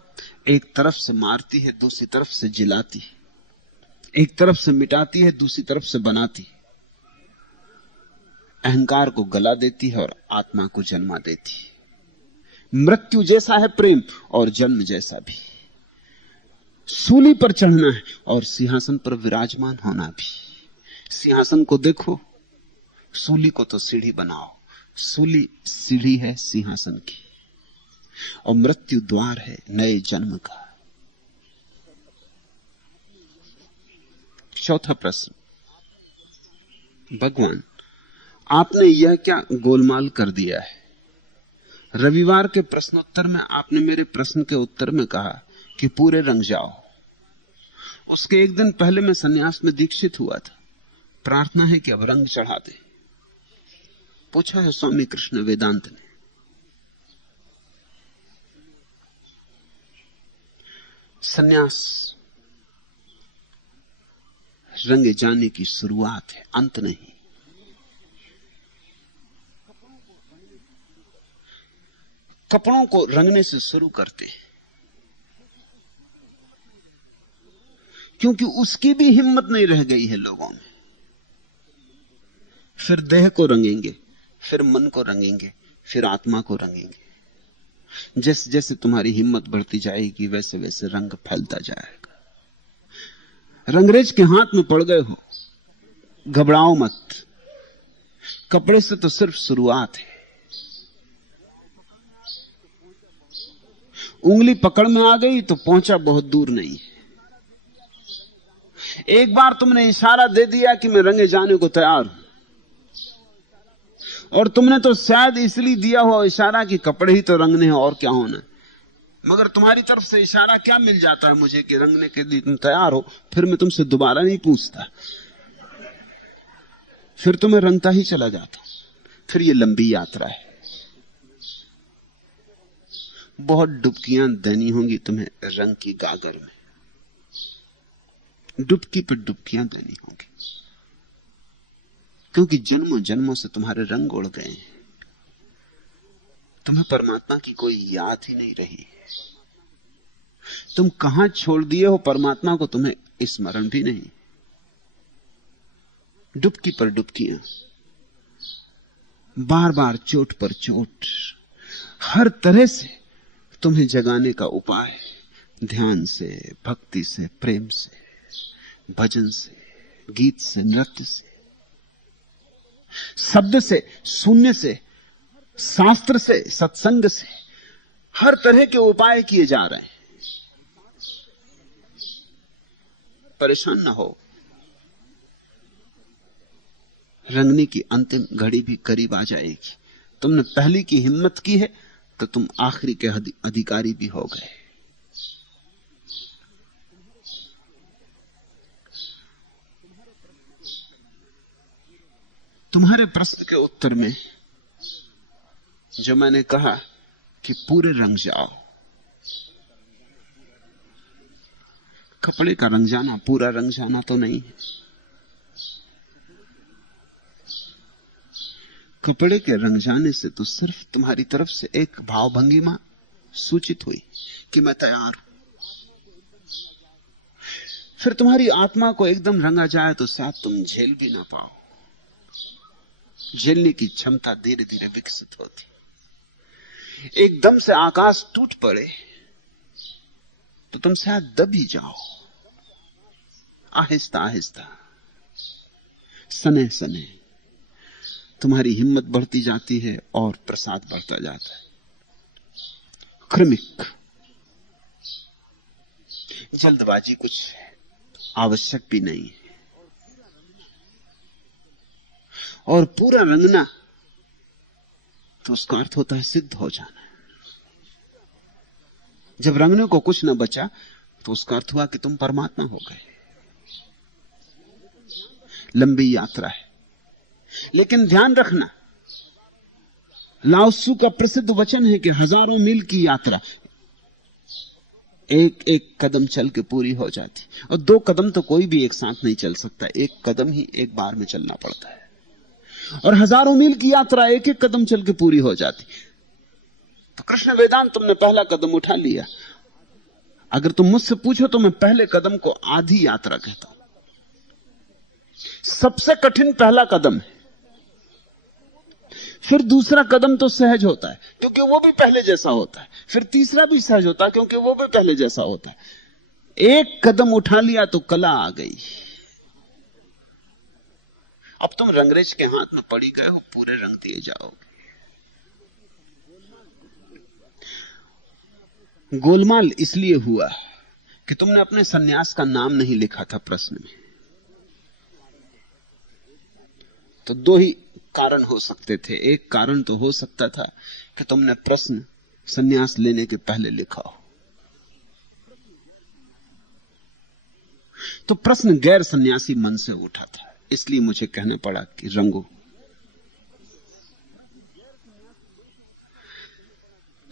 एक तरफ से मारती है, दूसरी तरफ से जिलाती है, एक तरफ से मिटाती है, दूसरी तरफ से बनाती है, अहंकार को गला देती है और आत्मा को जन्मा देती है। मृत्यु जैसा है प्रेम और जन्म जैसा भी। सूली पर चढ़ना है और सिंहासन पर विराजमान होना भी। सिंहासन को देखो, सूली को तो सीढ़ी बनाओ। सूली सीढ़ी है सिंहासन की, और मृत्यु द्वार है नए जन्म का। चौथा प्रश्न, भगवान आपने यह क्या गोलमाल कर दिया है? रविवार के प्रश्नोत्तर में आपने मेरे प्रश्न के उत्तर में कहा कि पूरे रंग जाओ। उसके एक दिन पहले मैं सन्यास में दीक्षित हुआ था। प्रार्थना है कि अब रंग चढ़ा दे। पूछा है स्वामी कृष्ण वेदांत ने। सन्यास रंगे जाने की शुरुआत है, अंत नहीं। कपड़ों को रंगने से शुरू करते हैं, क्योंकि उसकी भी हिम्मत नहीं रह गई है लोगों में। फिर देह को रंगेंगे, फिर मन को रंगेंगे, फिर आत्मा को रंगेंगे। जैसे जैसे तुम्हारी हिम्मत बढ़ती जाएगी वैसे वैसे रंग फैलता जाएगा। रंगरेज के हाथ में पड़ गए हो, घबराओ मत। कपड़े से तो सिर्फ शुरुआत है। उंगली पकड़ में आ गई तो पहुंचा बहुत दूर नहीं है। एक बार तुमने इशारा दे दिया कि मैं रंगे जाने को तैयार हूं, और तुमने तो शायद इसलिए दिया हो इशारा कि कपड़े ही तो रंगने हैं और क्या होना है। मगर तुम्हारी तरफ से इशारा क्या मिल जाता है मुझे कि रंगने के लिए तुम तैयार हो, फिर मैं तुमसे दोबारा नहीं पूछता, फिर तुम्हें रंगता ही चला जाता। फिर ये लंबी यात्रा है, बहुत डुबकियां देनी होंगी तुम्हें रंग की गागर में, डुबकी पर डुबकियां देनी होंगी, क्योंकि जन्मों जन्मों से तुम्हारे रंग उड़ गए हैं। तुम्हें परमात्मा की कोई याद ही नहीं रही। तुम कहां छोड़ दिए हो परमात्मा को, तुम्हें स्मरण भी नहीं। डुबकी पर डुबकियां, बार बार चोट पर चोट, हर तरह से तुम्हें जगाने का उपाय, ध्यान से, भक्ति से, प्रेम से, भजन से, गीत से, नृत्य से, शब्द से, शून्य से, शास्त्र से, सत्संग से, हर तरह के उपाय किए जा रहे हैं। परेशान ना हो, रंगने की अंतिम घड़ी भी करीब आ जाएगी। तुमने पहली की हिम्मत की है तो तुम आखिरी के अधिकारी भी हो गए। तुम्हारे प्रश्न के उत्तर में जो मैंने कहा कि पूरे रंग जाओ, कपड़े का रंग जाना पूरा रंग जाना तो नहीं है। कपड़े के रंग जाने से तो सिर्फ तुम्हारी तरफ से एक भाव भंगिमा सूचित हुई कि मैं तैयार हूं। फिर तुम्हारी आत्मा को एकदम रंगा जाए तो शायद तुम झेल भी ना पाओ। झेलने की क्षमता धीरे धीरे विकसित होती। एकदम से आकाश टूट पड़े तो तुम शायद दब ही जाओ। आहिस्ता आहिस्ता, सने सने तुम्हारी हिम्मत बढ़ती जाती है और प्रसाद बढ़ता जाता है। क्रमिक, जल्दबाजी कुछ आवश्यक भी नहीं है। और पूरा रंगना तो उसका अर्थ होता है सिद्ध हो जाना। जब रंगने को कुछ न बचा तो उसका अर्थ हुआ कि तुम परमात्मा हो गए। लंबी यात्रा है, लेकिन ध्यान रखना, लाओ त्सु का प्रसिद्ध वचन है कि हजारों मील की यात्रा एक एक कदम चल के पूरी हो जाती। और 2 कदम तो कोई भी एक साथ नहीं चल सकता, एक कदम ही एक बार में चलना पड़ता है। और हजारों मील की यात्रा एक एक कदम चल के पूरी हो जाती। तो कृष्ण वेदांत तुमने पहला कदम उठा लिया। अगर तुम मुझसे पूछो तो मैं पहले कदम को आधी यात्रा कहता हूं। सबसे कठिन पहला कदम है, फिर दूसरा कदम तो सहज होता है क्योंकि वो भी पहले जैसा होता है, फिर तीसरा भी सहज होता है क्योंकि वो भी पहले जैसा होता है। एक कदम उठा लिया तो कला आ गई। अब तुम रंगरेज के हाथ में पड़ी गए हो, पूरे रंग दिए जाओगे। गोलमाल इसलिए हुआ कि तुमने अपने सन्यास का नाम नहीं लिखा था प्रश्न में। तो 2 ही कारण हो सकते थे। एक कारण तो हो सकता था कि तुमने प्रश्न सन्यास लेने के पहले लिखा हो, तो प्रश्न गैर सन्यासी मन से उठा था, इसलिए मुझे कहना पड़ा कि रंगो।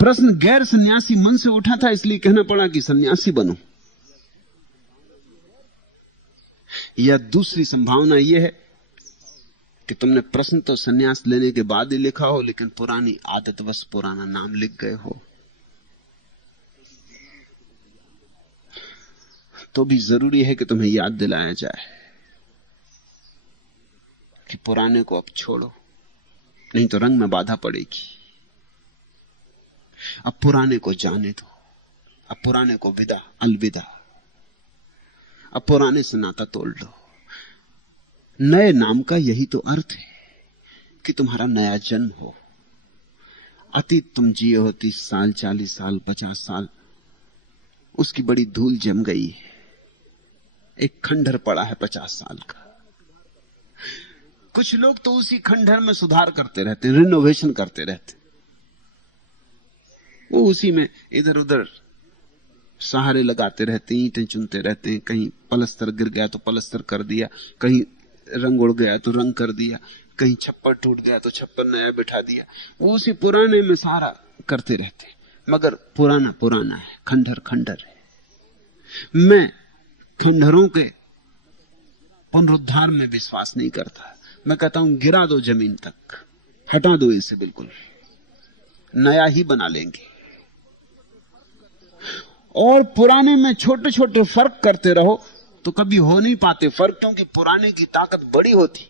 प्रश्न गैर सन्यासी मन से उठा था, इसलिए कहना पड़ा कि सन्यासी बनो। या दूसरी संभावना यह है कि तुमने प्रश्न तो सन्यास लेने के बाद ही लिखा हो, लेकिन पुरानी आदतवश पुराना नाम लिख गए हो। तो भी जरूरी है कि तुम्हें याद दिलाया जाए कि पुराने को अब छोड़ो, नहीं तो रंग में बाधा पड़ेगी। अब पुराने को जाने दो, अब पुराने को विदा, अलविदा। अब पुराने से नाता तोड़ लो। नए नाम का यही तो अर्थ है कि तुम्हारा नया जन्म हो। अतीत तुम जिए हो 30 साल, 40 साल, 50 साल, उसकी बड़ी धूल जम गई है। एक खंडहर पड़ा है 50 साल का। कुछ लोग तो उसी खंडहर में सुधार करते रहते हैं, रिनोवेशन करते रहते हैं। वो उसी में इधर उधर सहारे लगाते रहते हैं, ईंटें चुनते रहते हैं। कहीं पलस्तर गिर गया तो पलस्तर कर दिया, कहीं रंग उड़ गया तो रंग कर दिया, कहीं छप्पर टूट गया तो छप्पर नया बिठा दिया। वो उसी पुराने में सारा करते रहते हैं, मगर पुराना पुराना है, खंडहर खंडहर है। मैं खंडहरों के पुनरुद्धार में विश्वास नहीं करता। मैं कहता हूं गिरा दो जमीन तक, हटा दो इसे, बिल्कुल नया ही बना लेंगे। और पुराने में छोटे छोटे फर्क करते रहो तो कभी हो नहीं पाते फर्क, क्योंकि पुराने की ताकत बड़ी होती।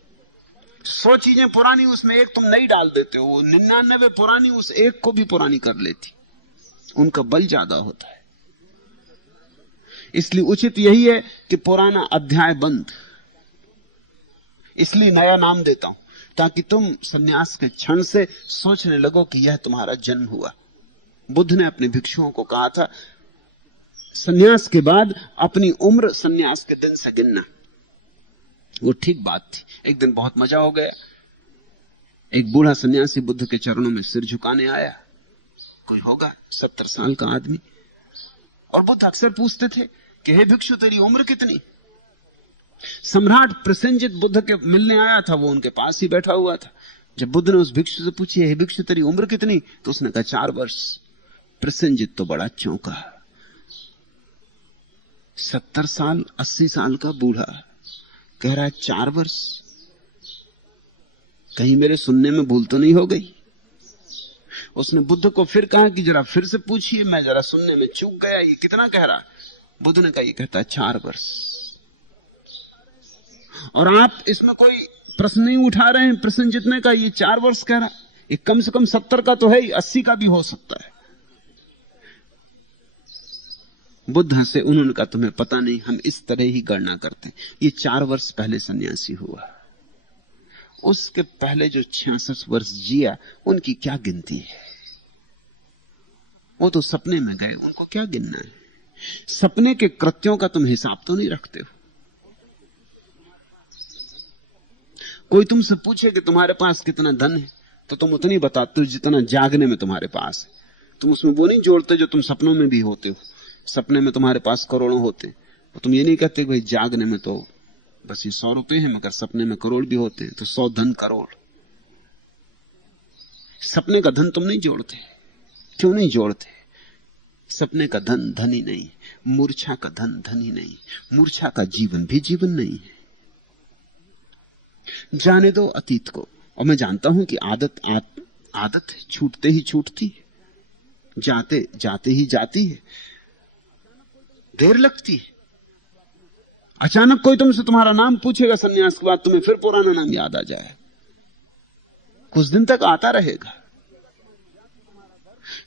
100 चीजें पुरानी, उसमें एक तुम नई डाल देते हो, 99 पुरानी उस एक को भी पुरानी कर लेती। उनका बल ज्यादा होता है। इसलिए उचित यही है कि पुराना अध्याय बंद। इसलिए नया नाम देता हूं, ताकि तुम सन्यास के क्षण से सोचने लगो कि यह तुम्हारा जन्म हुआ। बुद्ध ने अपने भिक्षुओं को कहा था, सन्यास के बाद अपनी उम्र सन्यास के दिन से गिनना। वो ठीक बात थी। एक दिन बहुत मजा हो गया। एक बूढ़ा सन्यासी बुद्ध के चरणों में सिर झुकाने आया। कोई होगा 70 साल का आदमी। और बुद्ध अक्सर पूछते थे कि हे भिक्षु, तेरी उम्र कितनी? सम्राट प्रसेनजित बुद्ध के मिलने आया था, वो उनके पास ही बैठा हुआ था। जब बुद्ध ने उस भिक्षु से पूछी, हे भिक्षु तेरी उम्र कितनी, तो उसने कहा 4 वर्ष। प्रसेनजित तो बड़ा चौंका। 70 साल 80 साल का बूढ़ा कह रहा है 4 वर्ष, कहीं मेरे सुनने में भूल तो नहीं हो गई? उसने बुद्ध को फिर कहा कि जरा फिर से पूछिए, मैं जरा सुनने में चूक गया, ये कितना कह रहा? बुद्ध ने कहा ये कहता है 4 वर्ष। और आप इसमें कोई प्रश्न नहीं उठा रहे हैं। प्रसेनजित ने कहा ये 4 वर्ष कह रहा, ये कम से कम 70 का तो है ही, 80 का भी हो सकता है। बुद्ध हंसे। उन्होंने कहा तुम्हें पता नहीं, हम इस तरह ही गणना करते हैं। ये 4 वर्ष पहले सन्यासी हुआ, उसके पहले जो 66 वर्ष जिया, उनकी क्या गिनती है? वो तो सपने में गए, उनको क्या गिनना है? सपने के कृत्यों का तुम हिसाब तो नहीं रखते हो। कोई तुमसे पूछे कि तुम्हारे पास कितना धन है, तो तुम उतनी बताते हो जितना जागने में तुम्हारे पास है। तुम उसमें वो नहीं जोड़ते जो तुम सपनों में भी होते हो। सपने में तुम्हारे पास करोड़ों होते, तो तुम ये नहीं कहते भाई जागने में तो बस ये 100 रुपए हैं, मगर सपने में करोड़ भी होते हैं, तो 100 धन करोड़। सपने का धन तुम नहीं जोड़ते। क्यों नहीं जोड़ते? सपने का धन धन ही नहीं, मूर्छा का धन धन ही नहीं, मूर्छा का जीवन भी जीवन नहीं है। जाने दो अतीत को। और मैं जानता हूं कि आदत है, छूटते ही छूटती है, जाते जाते ही जाती है, देर लगती है। अचानक कोई तुमसे तुम्हारा नाम पूछेगा सन्यास के बाद, तुम्हें फिर पुराना नाम याद आ जाए। कुछ दिन तक आता रहेगा।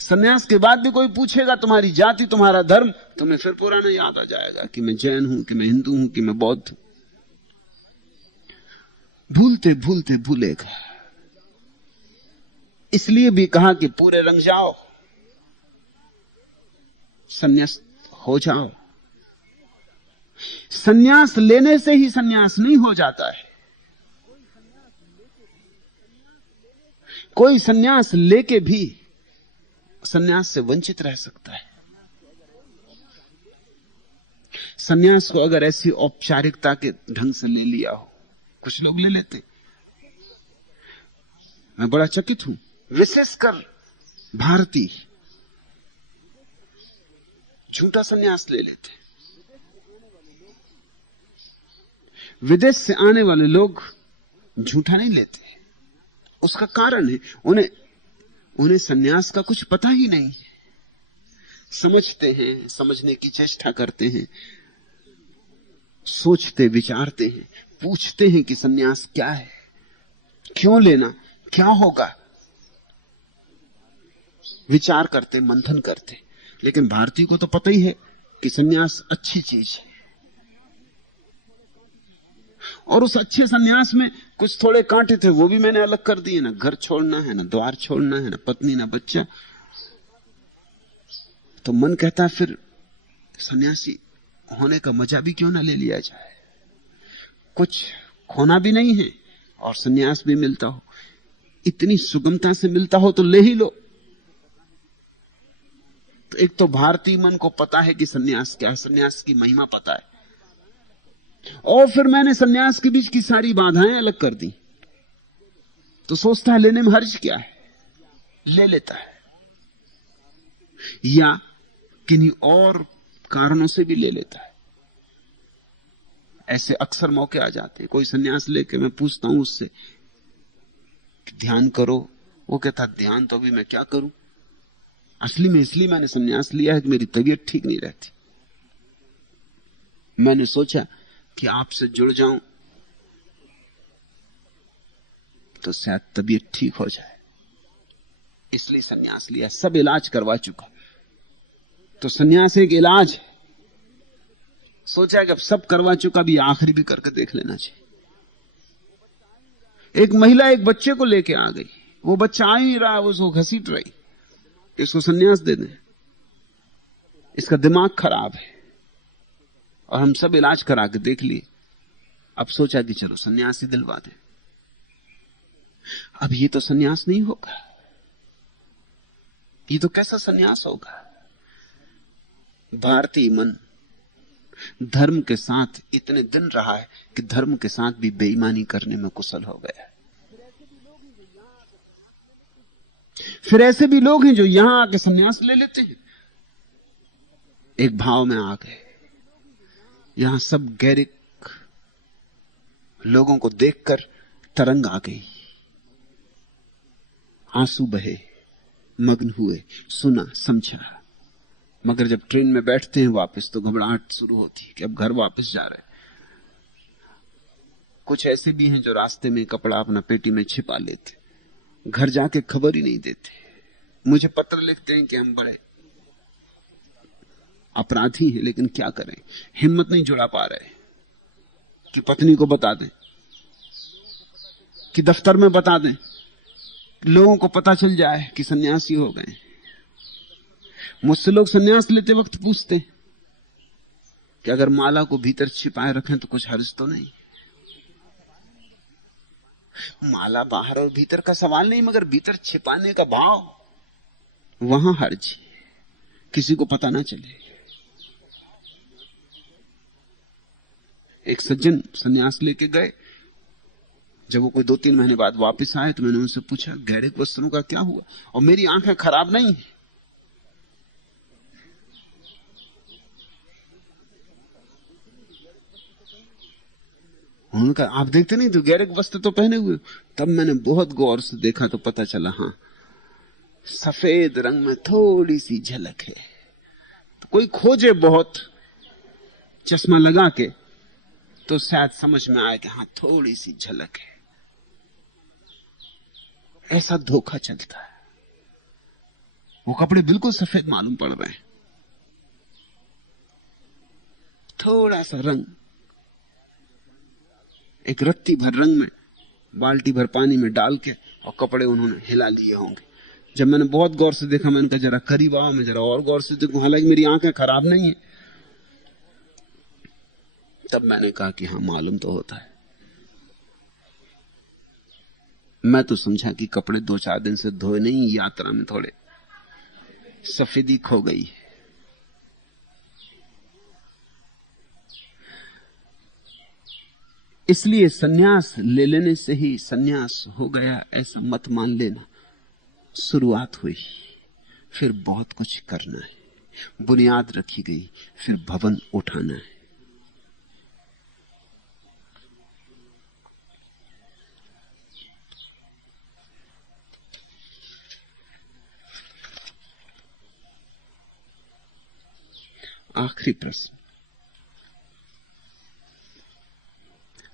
सन्यास के बाद भी कोई पूछेगा तुम्हारी जाति, तुम्हारा धर्म, तुम्हें फिर पुराना याद आ जाएगा कि मैं जैन हूं, कि मैं हिंदू हूं, कि मैं बौद्ध हूं। भूलते भूलते भूलेगा। इसलिए भी कहा कि पूरे रंग जाओ, सन्यास हो जाओ। सन्यास लेने से ही सन्यास नहीं हो जाता है। कोई सन्यास लेके भी सन्यास से वंचित रह सकता है। सन्यास को अगर ऐसी औपचारिकता के ढंग से ले लिया हो, कुछ लोग ले लेते, मैं बड़ा चकित हूं, विशेषकर भारतीय झूठा सन्यास ले लेते। विदेश से आने वाले लोग झूठा नहीं लेते। उसका कारण है उन्हें सन्यास का कुछ पता ही नहीं। समझते हैं, समझने की चेष्टा करते हैं, सोचते विचारते हैं, पूछते हैं कि सन्यास क्या है, क्यों लेना, क्या होगा। विचार करते, मंथन करते। लेकिन भारतीय को तो पता ही है कि सन्यास अच्छी चीज है, और उस अच्छे सन्यास में कुछ थोड़े कांटे थे, वो भी मैंने अलग कर दिए। ना घर छोड़ना है, ना द्वार छोड़ना है, ना पत्नी, ना बच्चा। तो मन कहता है फिर सन्यासी होने का मजा भी क्यों ना ले लिया जाए। कुछ खोना भी नहीं है और सन्यास भी मिलता हो, इतनी सुगमता से मिलता हो तो ले ही लो। तो एक तो भारतीय मन को पता है कि सन्यास क्या है, सन्यास की महिमा पता है, और फिर मैंने सन्यास के बीच की सारी बाधाएं अलग कर दी। तो सोचता है लेने में हर्ज क्या है, ले लेता है, या किन्हीं और कारणों से भी ले लेता है। ऐसे अक्सर मौके आ जाते हैं। कोई सन्यास लेके मैं पूछता हूं उससे कि ध्यान करो, वो कहता ध्यान तो अभी मैं क्या करूं, असली में इसलिए मैंने सन्यास लिया है कि मेरी तबीयत ठीक नहीं रहती। मैंने सोचा कि आपसे जुड़ जाऊं तो शायद तबीयत ठीक हो जाए, इसलिए सन्यास लिया। सब इलाज करवा चुका, तो सन्यास एक इलाज है। सोचा कि अब सब करवा चुका, भी आखिरी भी करके देख लेना चाहिए। एक महिला एक बच्चे को लेके आ गई, वो बच्चा आ ही नहीं रहा, वो उसको घसीट रही, इसको सन्यास दे दें, इसका दिमाग खराब है। और हम सब इलाज करा के देख लिए, अब सोचा कि चलो सन्यास ही दिलवा दें। अब ये तो सन्यास नहीं होगा, ये तो कैसा सन्यास होगा। भारतीय मन धर्म के साथ इतने दिन रहा है कि धर्म के साथ भी बेईमानी करने में कुशल हो गया है। फिर ऐसे भी लोग हैं जो यहां आके सन्यास ले लेते हैं, एक भाव में आ गए। यहां सब गैरिक लोगों को देखकर तरंग आ गई, आंसू बहे, मग्न हुए, सुना समझा। मगर जब ट्रेन में बैठते हैं वापस तो घबराहट शुरू होती है कि अब घर वापस जा रहे। कुछ ऐसे भी हैं जो रास्ते में कपड़ा अपना पेटी में छिपा लेते, घर जाके खबर ही नहीं देते। मुझे पत्र लिखते हैं कि हम बड़े अपराधी हैं, लेकिन क्या करें, हिम्मत नहीं जुड़ा पा रहे कि पत्नी को बता दें, कि दफ्तर में बता दें, लोगों को पता चल जाए कि सन्यासी हो गए। मुझसे लोग सन्यास लेते वक्त पूछते हैं कि अगर माला को भीतर छिपाए रखें तो कुछ हर्ज तो नहीं। माला बाहर और भीतर का सवाल नहीं, मगर भीतर छिपाने का भाव, वहां हर्ज, किसी को पता ना चले। एक सज्जन सन्यास लेके गए, जब वो कोई 2-3 महीने बाद वापस आए तो मैंने उनसे पूछा गैरिक वस्त्रों का क्या हुआ, और मेरी आंखें खराब नहीं है। उन्होंने कहा आप देखते नहीं तो गैरिक वस्त्र तो पहने हुए। तब मैंने बहुत गौर से देखा तो पता चला, हां, सफेद रंग में थोड़ी सी झलक है। तो कोई खोजे बहुत चश्मा लगा के तो शायद समझ में आए कि हां थोड़ी सी झलक है। ऐसा धोखा चलता है। वो कपड़े बिल्कुल सफेद मालूम पड़ रहे हैं, थोड़ा सा रंग, एक रत्ती भर रंग में बाल्टी भर पानी में डाल के और कपड़े उन्होंने हिला लिए होंगे। जब मैंने बहुत गौर से देखा, मैंने कहा जरा करीब आओ, मैं जरा और गौर से देखूं, हालांकि मेरी आंखें खराब नहीं है। तब मैंने कहा कि हां मालूम तो होता है। मैं तो समझा कि कपड़े 2-4 दिन से धोए नहीं, यात्रा में थोड़े सफेदी खो गई है। इसलिए सन्यास ले लेने से ही सन्यास हो गया ऐसा मत मान लेना। शुरुआत हुई, फिर बहुत कुछ करना है। बुनियाद रखी गई, फिर भवन उठाना है। आखिरी प्रश्न,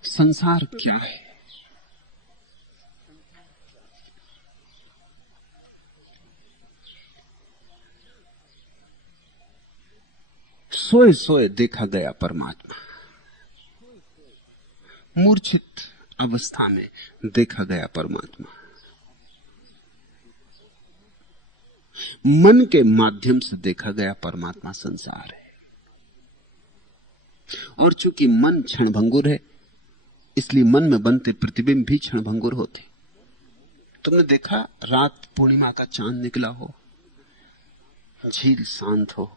संसार क्या है? सोए सोए देखा गया परमात्मा, मूर्छित अवस्था में देखा गया परमात्मा। मन के माध्यम से देखा गया परमात्मा संसार है। और चूंकि मन क्षणभंगुर है, इसलिए मन में बनते प्रतिबिंब भी क्षणभंगुर होते। तुमने देखा, रात पूर्णिमा का चांद निकला हो, झील शांत हो,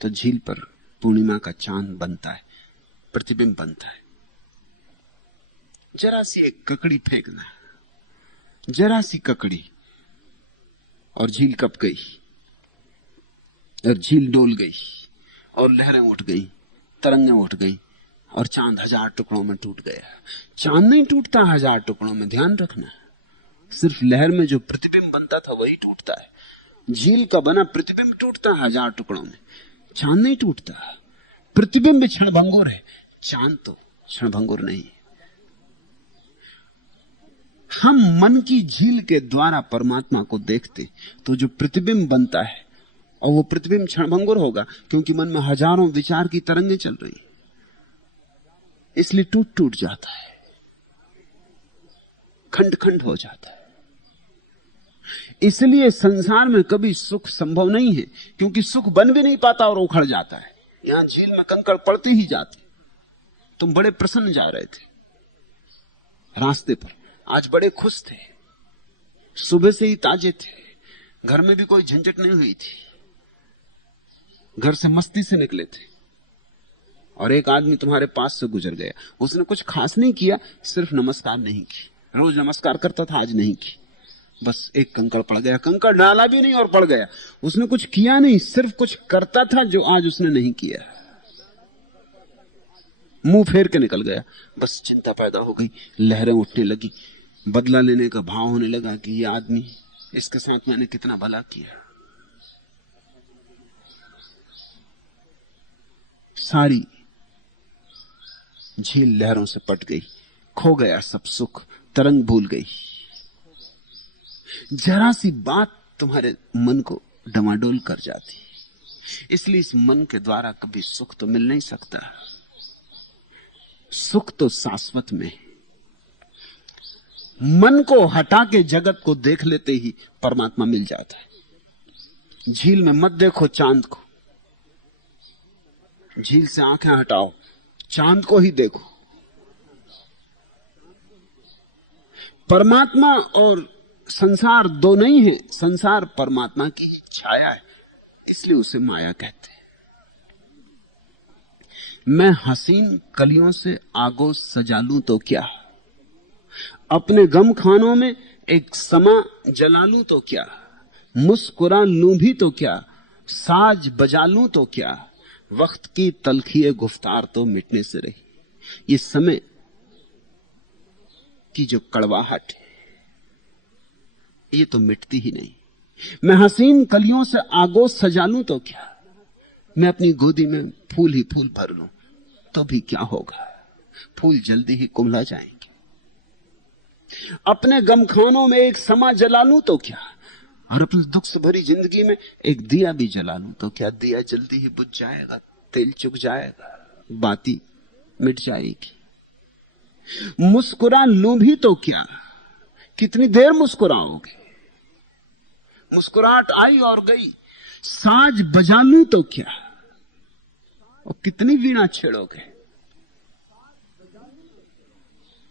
तो झील पर पूर्णिमा का चांद बनता है, प्रतिबिंब बनता है। जरा सी एक ककड़ी फेंकना, जरा सी ककड़ी, और झील कप गई, और झील डोल गई, और लहरें उठ गई, तरंगें उठ गई, और चांद 1000 टुकड़ों में टूट गया। चांद नहीं टूटता 1000 टुकड़ों में, ध्यान रखना। सिर्फ लहर में जो प्रतिबिंब बनता था वही टूटता है। झील का बना प्रतिबिंब टूटता है 1000 टुकड़ों में, चांद नहीं टूटता। प्रतिबिंब क्षणभंगुर है, चांद तो क्षणभंगुर नहीं। हम मन की झील के द्वारा परमात्मा को देखते तो जो प्रतिबिंब बनता है, और वो प्रतिबिंब क्षणभंगुर होगा, क्योंकि मन में हजारों विचार की तरंगें चल रही, इसलिए टूट टूट जाता है, खंड खंड हो जाता है। इसलिए संसार में कभी सुख संभव नहीं है, क्योंकि सुख बन भी नहीं पाता और उखड़ जाता है। यहां झील में कंकड़ पड़ते ही जाते। तुम बड़े प्रसन्न जा रहे थे रास्ते पर, आज बड़े खुश थे, सुबह से ही ताजे थे, घर में भी कोई झंझट नहीं हुई थी, घर से मस्ती से निकले थे, और एक आदमी तुम्हारे पास से गुजर गया। उसने कुछ खास नहीं किया, सिर्फ नमस्कार नहीं की। रोज नमस्कार करता था, आज नहीं की। बस एक कंकड़ पड़ गया, कंकड़ डाला भी नहीं और पड़ गया। उसने कुछ किया नहीं, सिर्फ कुछ करता था जो आज उसने नहीं किया। मुंह फेर के निकल गया। बस चिंता पैदा हो गई, लहरें उठने लगी, बदला लेने का भाव होने लगा कि ये आदमी, इसके साथ मैंने कितना भला किया। सारी झील लहरों से पट गई, खो गया सब सुख, तरंग भूल गई। जरा सी बात तुम्हारे मन को डमाडोल कर जाती। इसलिए इस मन के द्वारा कभी सुख तो मिल नहीं सकता। सुख तो शाश्वत में है। मन को हटा के जगत को देख लेते ही परमात्मा मिल जाता है। झील में मत देखो चांद को, झील से आंखें हटाओ, चांद को ही देखो। परमात्मा और संसार दो नहीं है, संसार परमात्मा की ही छाया है, इसलिए उसे माया कहते हैं। मैं हसीन कलियों से आगोश सजा लूं तो क्या, अपने गम खानों में एक समा जला लूं तो क्या, मुस्कुरा लूं भी तो क्या, साज बजा लूं तो क्या, वक्त की तलखी गुफ्तार तो मिटने से रही। ये समय की जो कड़वाहट है, ये तो मिटती ही नहीं। मैं हसीन कलियों से आगोश सजा लूं तो क्या, मैं अपनी गोदी में फूल ही फूल भर लूं तो भी क्या होगा, फूल जल्दी ही कुम्हला जाएंगे। अपने गमखानों में एक समा जला लूं तो क्या, और अपनी दुख से भरी जिंदगी में एक दिया भी जला लूं तो क्या, दिया जल्दी ही बुझ जाएगा, तेल चुक जाएगा, बाती मिट जाएगी। मुस्कुरा लूं भी तो क्या, कितनी देर मुस्कुराओगे, मुस्कुराहट आई और गई। साज बजा लूं तो क्या, और कितनी वीणा छेड़ोगे।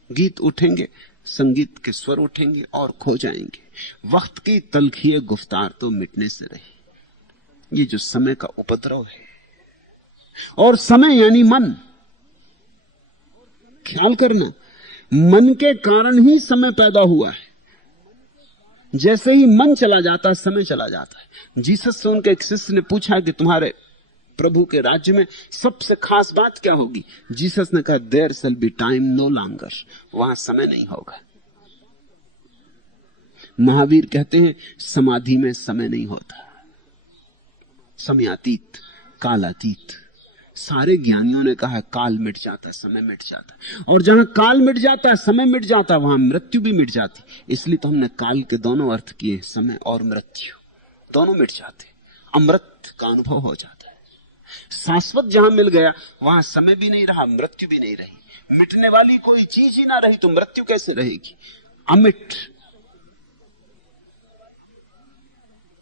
गीत उठेंगे, संगीत के स्वर उठेंगे और खो जाएंगे। वक्त की तलखी गुफ्तार तो मिटने से रही। ये जो समय का उपद्रव है, और समय यानी मन, ख्याल करना, मन के कारण ही समय पैदा हुआ है। जैसे ही मन चला जाता है, समय चला जाता है। जीसस से उनके एक शिष्य ने पूछा कि तुम्हारे प्रभु के राज्य में सबसे खास बात क्या होगी। जीसस ने कहा, there shall be time no longer, वहां समय नहीं होगा। महावीर कहते हैं, समाधि में समय नहीं होता, समयातीत, कालातीत। सारे ज्ञानियों ने कहा काल मिट जाता, समय मिट जाता, और जहां काल मिट जाता है, समय मिट जाता, वहां मृत्यु भी मिट जाती। इसलिए तो हमने काल के दोनों अर्थ किए, समय और मृत्यु, दोनों मिट जाते, अमृत का अनुभव हो जाता है। शाश्वत जहां मिल गया वहां समय भी नहीं रहा, मृत्यु भी नहीं रही। मिटने वाली कोई चीज ही ना रही तो मृत्यु कैसे रहेगी? अमिट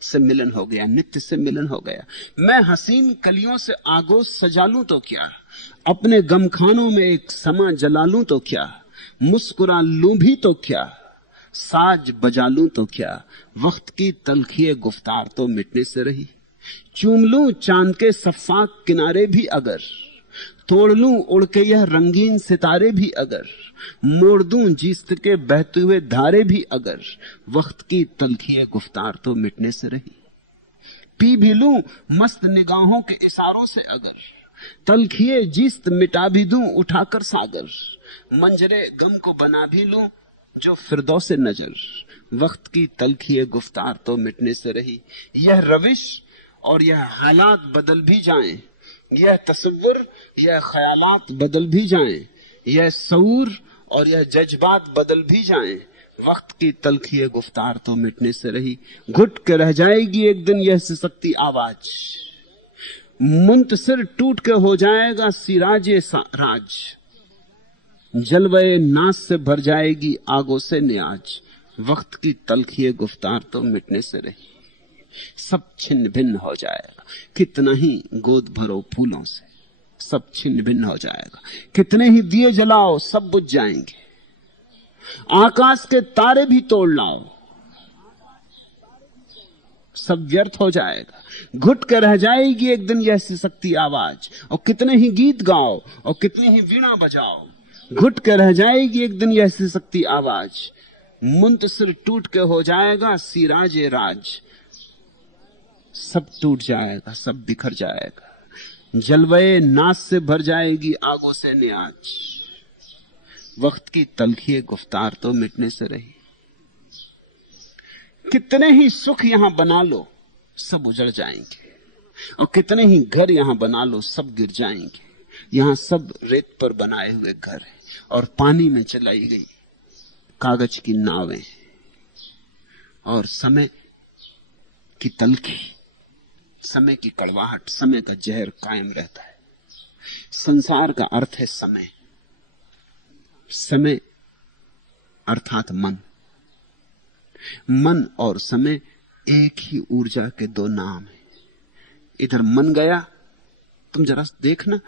से मिलन हो गया, नित्य से मिलन हो गया। मैं हसीन कलियों से आगोश सजा लूं तो क्या, अपने गमखानों में एक समा जला लूं तो क्या, मुस्कुरा लूं भी तो क्या, साज बजा लूं तो क्या, वक्त की तलखिए गुफ्तार तो मिटने से रही। चूम लूं चांद के सफाक किनारे भी अगर, तोड़ लूं उड़ के यह रंगीन सितारे भी अगर, मोड़ दूं जिस्त के बहते हुए धारे भी अगर, वक्त की तलखिए गुफ्तार तो मिटने से रही। पी भी लूं मस्त निगाहों के इशारों से अगर, तलखिए जिस्त मिटा भी दूं उठाकर सागर, मंजरे गम को बना भी लूं जो फिरदौसे नजर, वक्त की तलखिए गुफ्तार तो मिटने से रही। यह रविश और यह हालात बदल भी जाएं, यह तस्वीर यह ख्यालात बदल भी जाएं, यह शऊर और यह जज्बात बदल भी जाएं, वक्त की तलखिए गुफ्तार तो मिटने से रही। घुट के रह जाएगी एक दिन यह सिसकती आवाज, मुंतसिर टूट के हो जाएगा सिराजे राज, जलवे नास से भर जाएगी आगों से नियाज, वक्त की तलखिए गुफ्तार तो मिटने से रही। सब छिन्न भिन्न हो जाएगा, कितना ही गोद भरो फूलों से, सब छिन्न भिन्न हो जाएगा। कितने ही दिए जलाओ सब बुझ जाएंगे, आकाश के तारे भी तोड़ लाओ सब व्यर्थ हो जाएगा। घुट के रह जाएगी एक दिन यह सिसकती आवाज, और कितने ही गीत गाओ और कितनी ही वीणा बजाओ, घुट के रह जाएगी एक दिन यह सिसकती आवाज, मुंतसिर टूट के हो जाएगा सिराजे राज, सब टूट जाएगा सब बिखर जाएगा, जलवे नास से भर जाएगी आगों से नियाज, वक्त की तलखिए गुफ्तार तो मिटने से रही। कितने ही सुख यहां बना लो सब उजड़ जाएंगे, और कितने ही घर यहां बना लो सब गिर जाएंगे। यहां सब रेत पर बनाए हुए घर हैं और पानी में चलाई गई कागज की नावें, और समय की तलखी, समय की कड़वाहट, समय का जहर कायम रहता है। संसार का अर्थ है समय, समय अर्थात मन। मन और समय एक ही ऊर्जा के दो नाम हैं। इधर मन गया, तुम जरा देखना,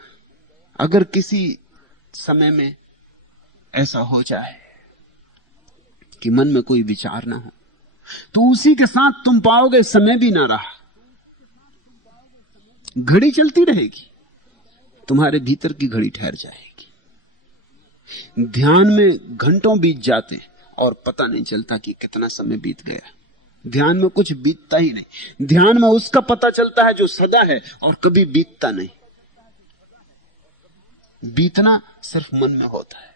अगर किसी समय में ऐसा हो जाए कि मन में कोई विचार ना हो, तो उसी के साथ तुम पाओगे समय भी ना रहा, घड़ी चलती रहेगी, तुम्हारे भीतर की घड़ी ठहर जाएगी। ध्यान में घंटों बीत जाते और पता नहीं चलता कि कितना समय बीत गया। ध्यान में कुछ बीतता ही नहीं, ध्यान में उसका पता चलता है जो सदा है और कभी बीतता नहीं। बीतना सिर्फ मन में होता है।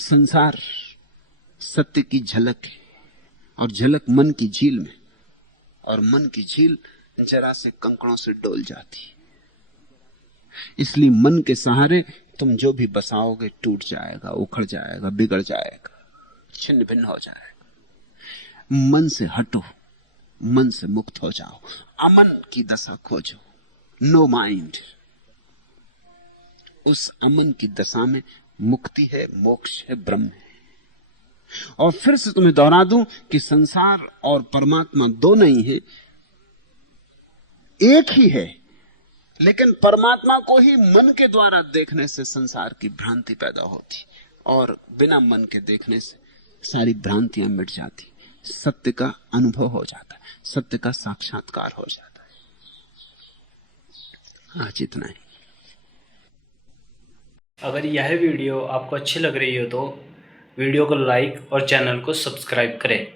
संसार सत्य की झलक है, और झलक मन की झील में, और मन की झील जरा से कंकड़ों से डोल जाती। इसलिए मन के सहारे तुम जो भी बसाओगे टूट जाएगा, उखड़ जाएगा, बिगड़ जाएगा, छिन्न भिन्न हो जाएगा। मन से हटो, मन से मुक्त हो जाओ, अमन की दशा खोजो, नो माइंड। उस अमन की दशा में मुक्ति है, मोक्ष है, ब्रह्म है। और फिर से तुम्हें दोहरा दूं कि संसार और परमात्मा दो नहीं है, एक ही है। लेकिन परमात्मा को ही मन के द्वारा देखने से संसार की भ्रांति पैदा होती, और बिना मन के देखने से सारी भ्रांतियां मिट जाती, सत्य का अनुभव हो जाता है, सत्य का साक्षात्कार हो जाता है। आज इतना ही। अगर यह वीडियो आपको अच्छी लग रही हो तो वीडियो को लाइक और चैनल को सब्सक्राइब करें।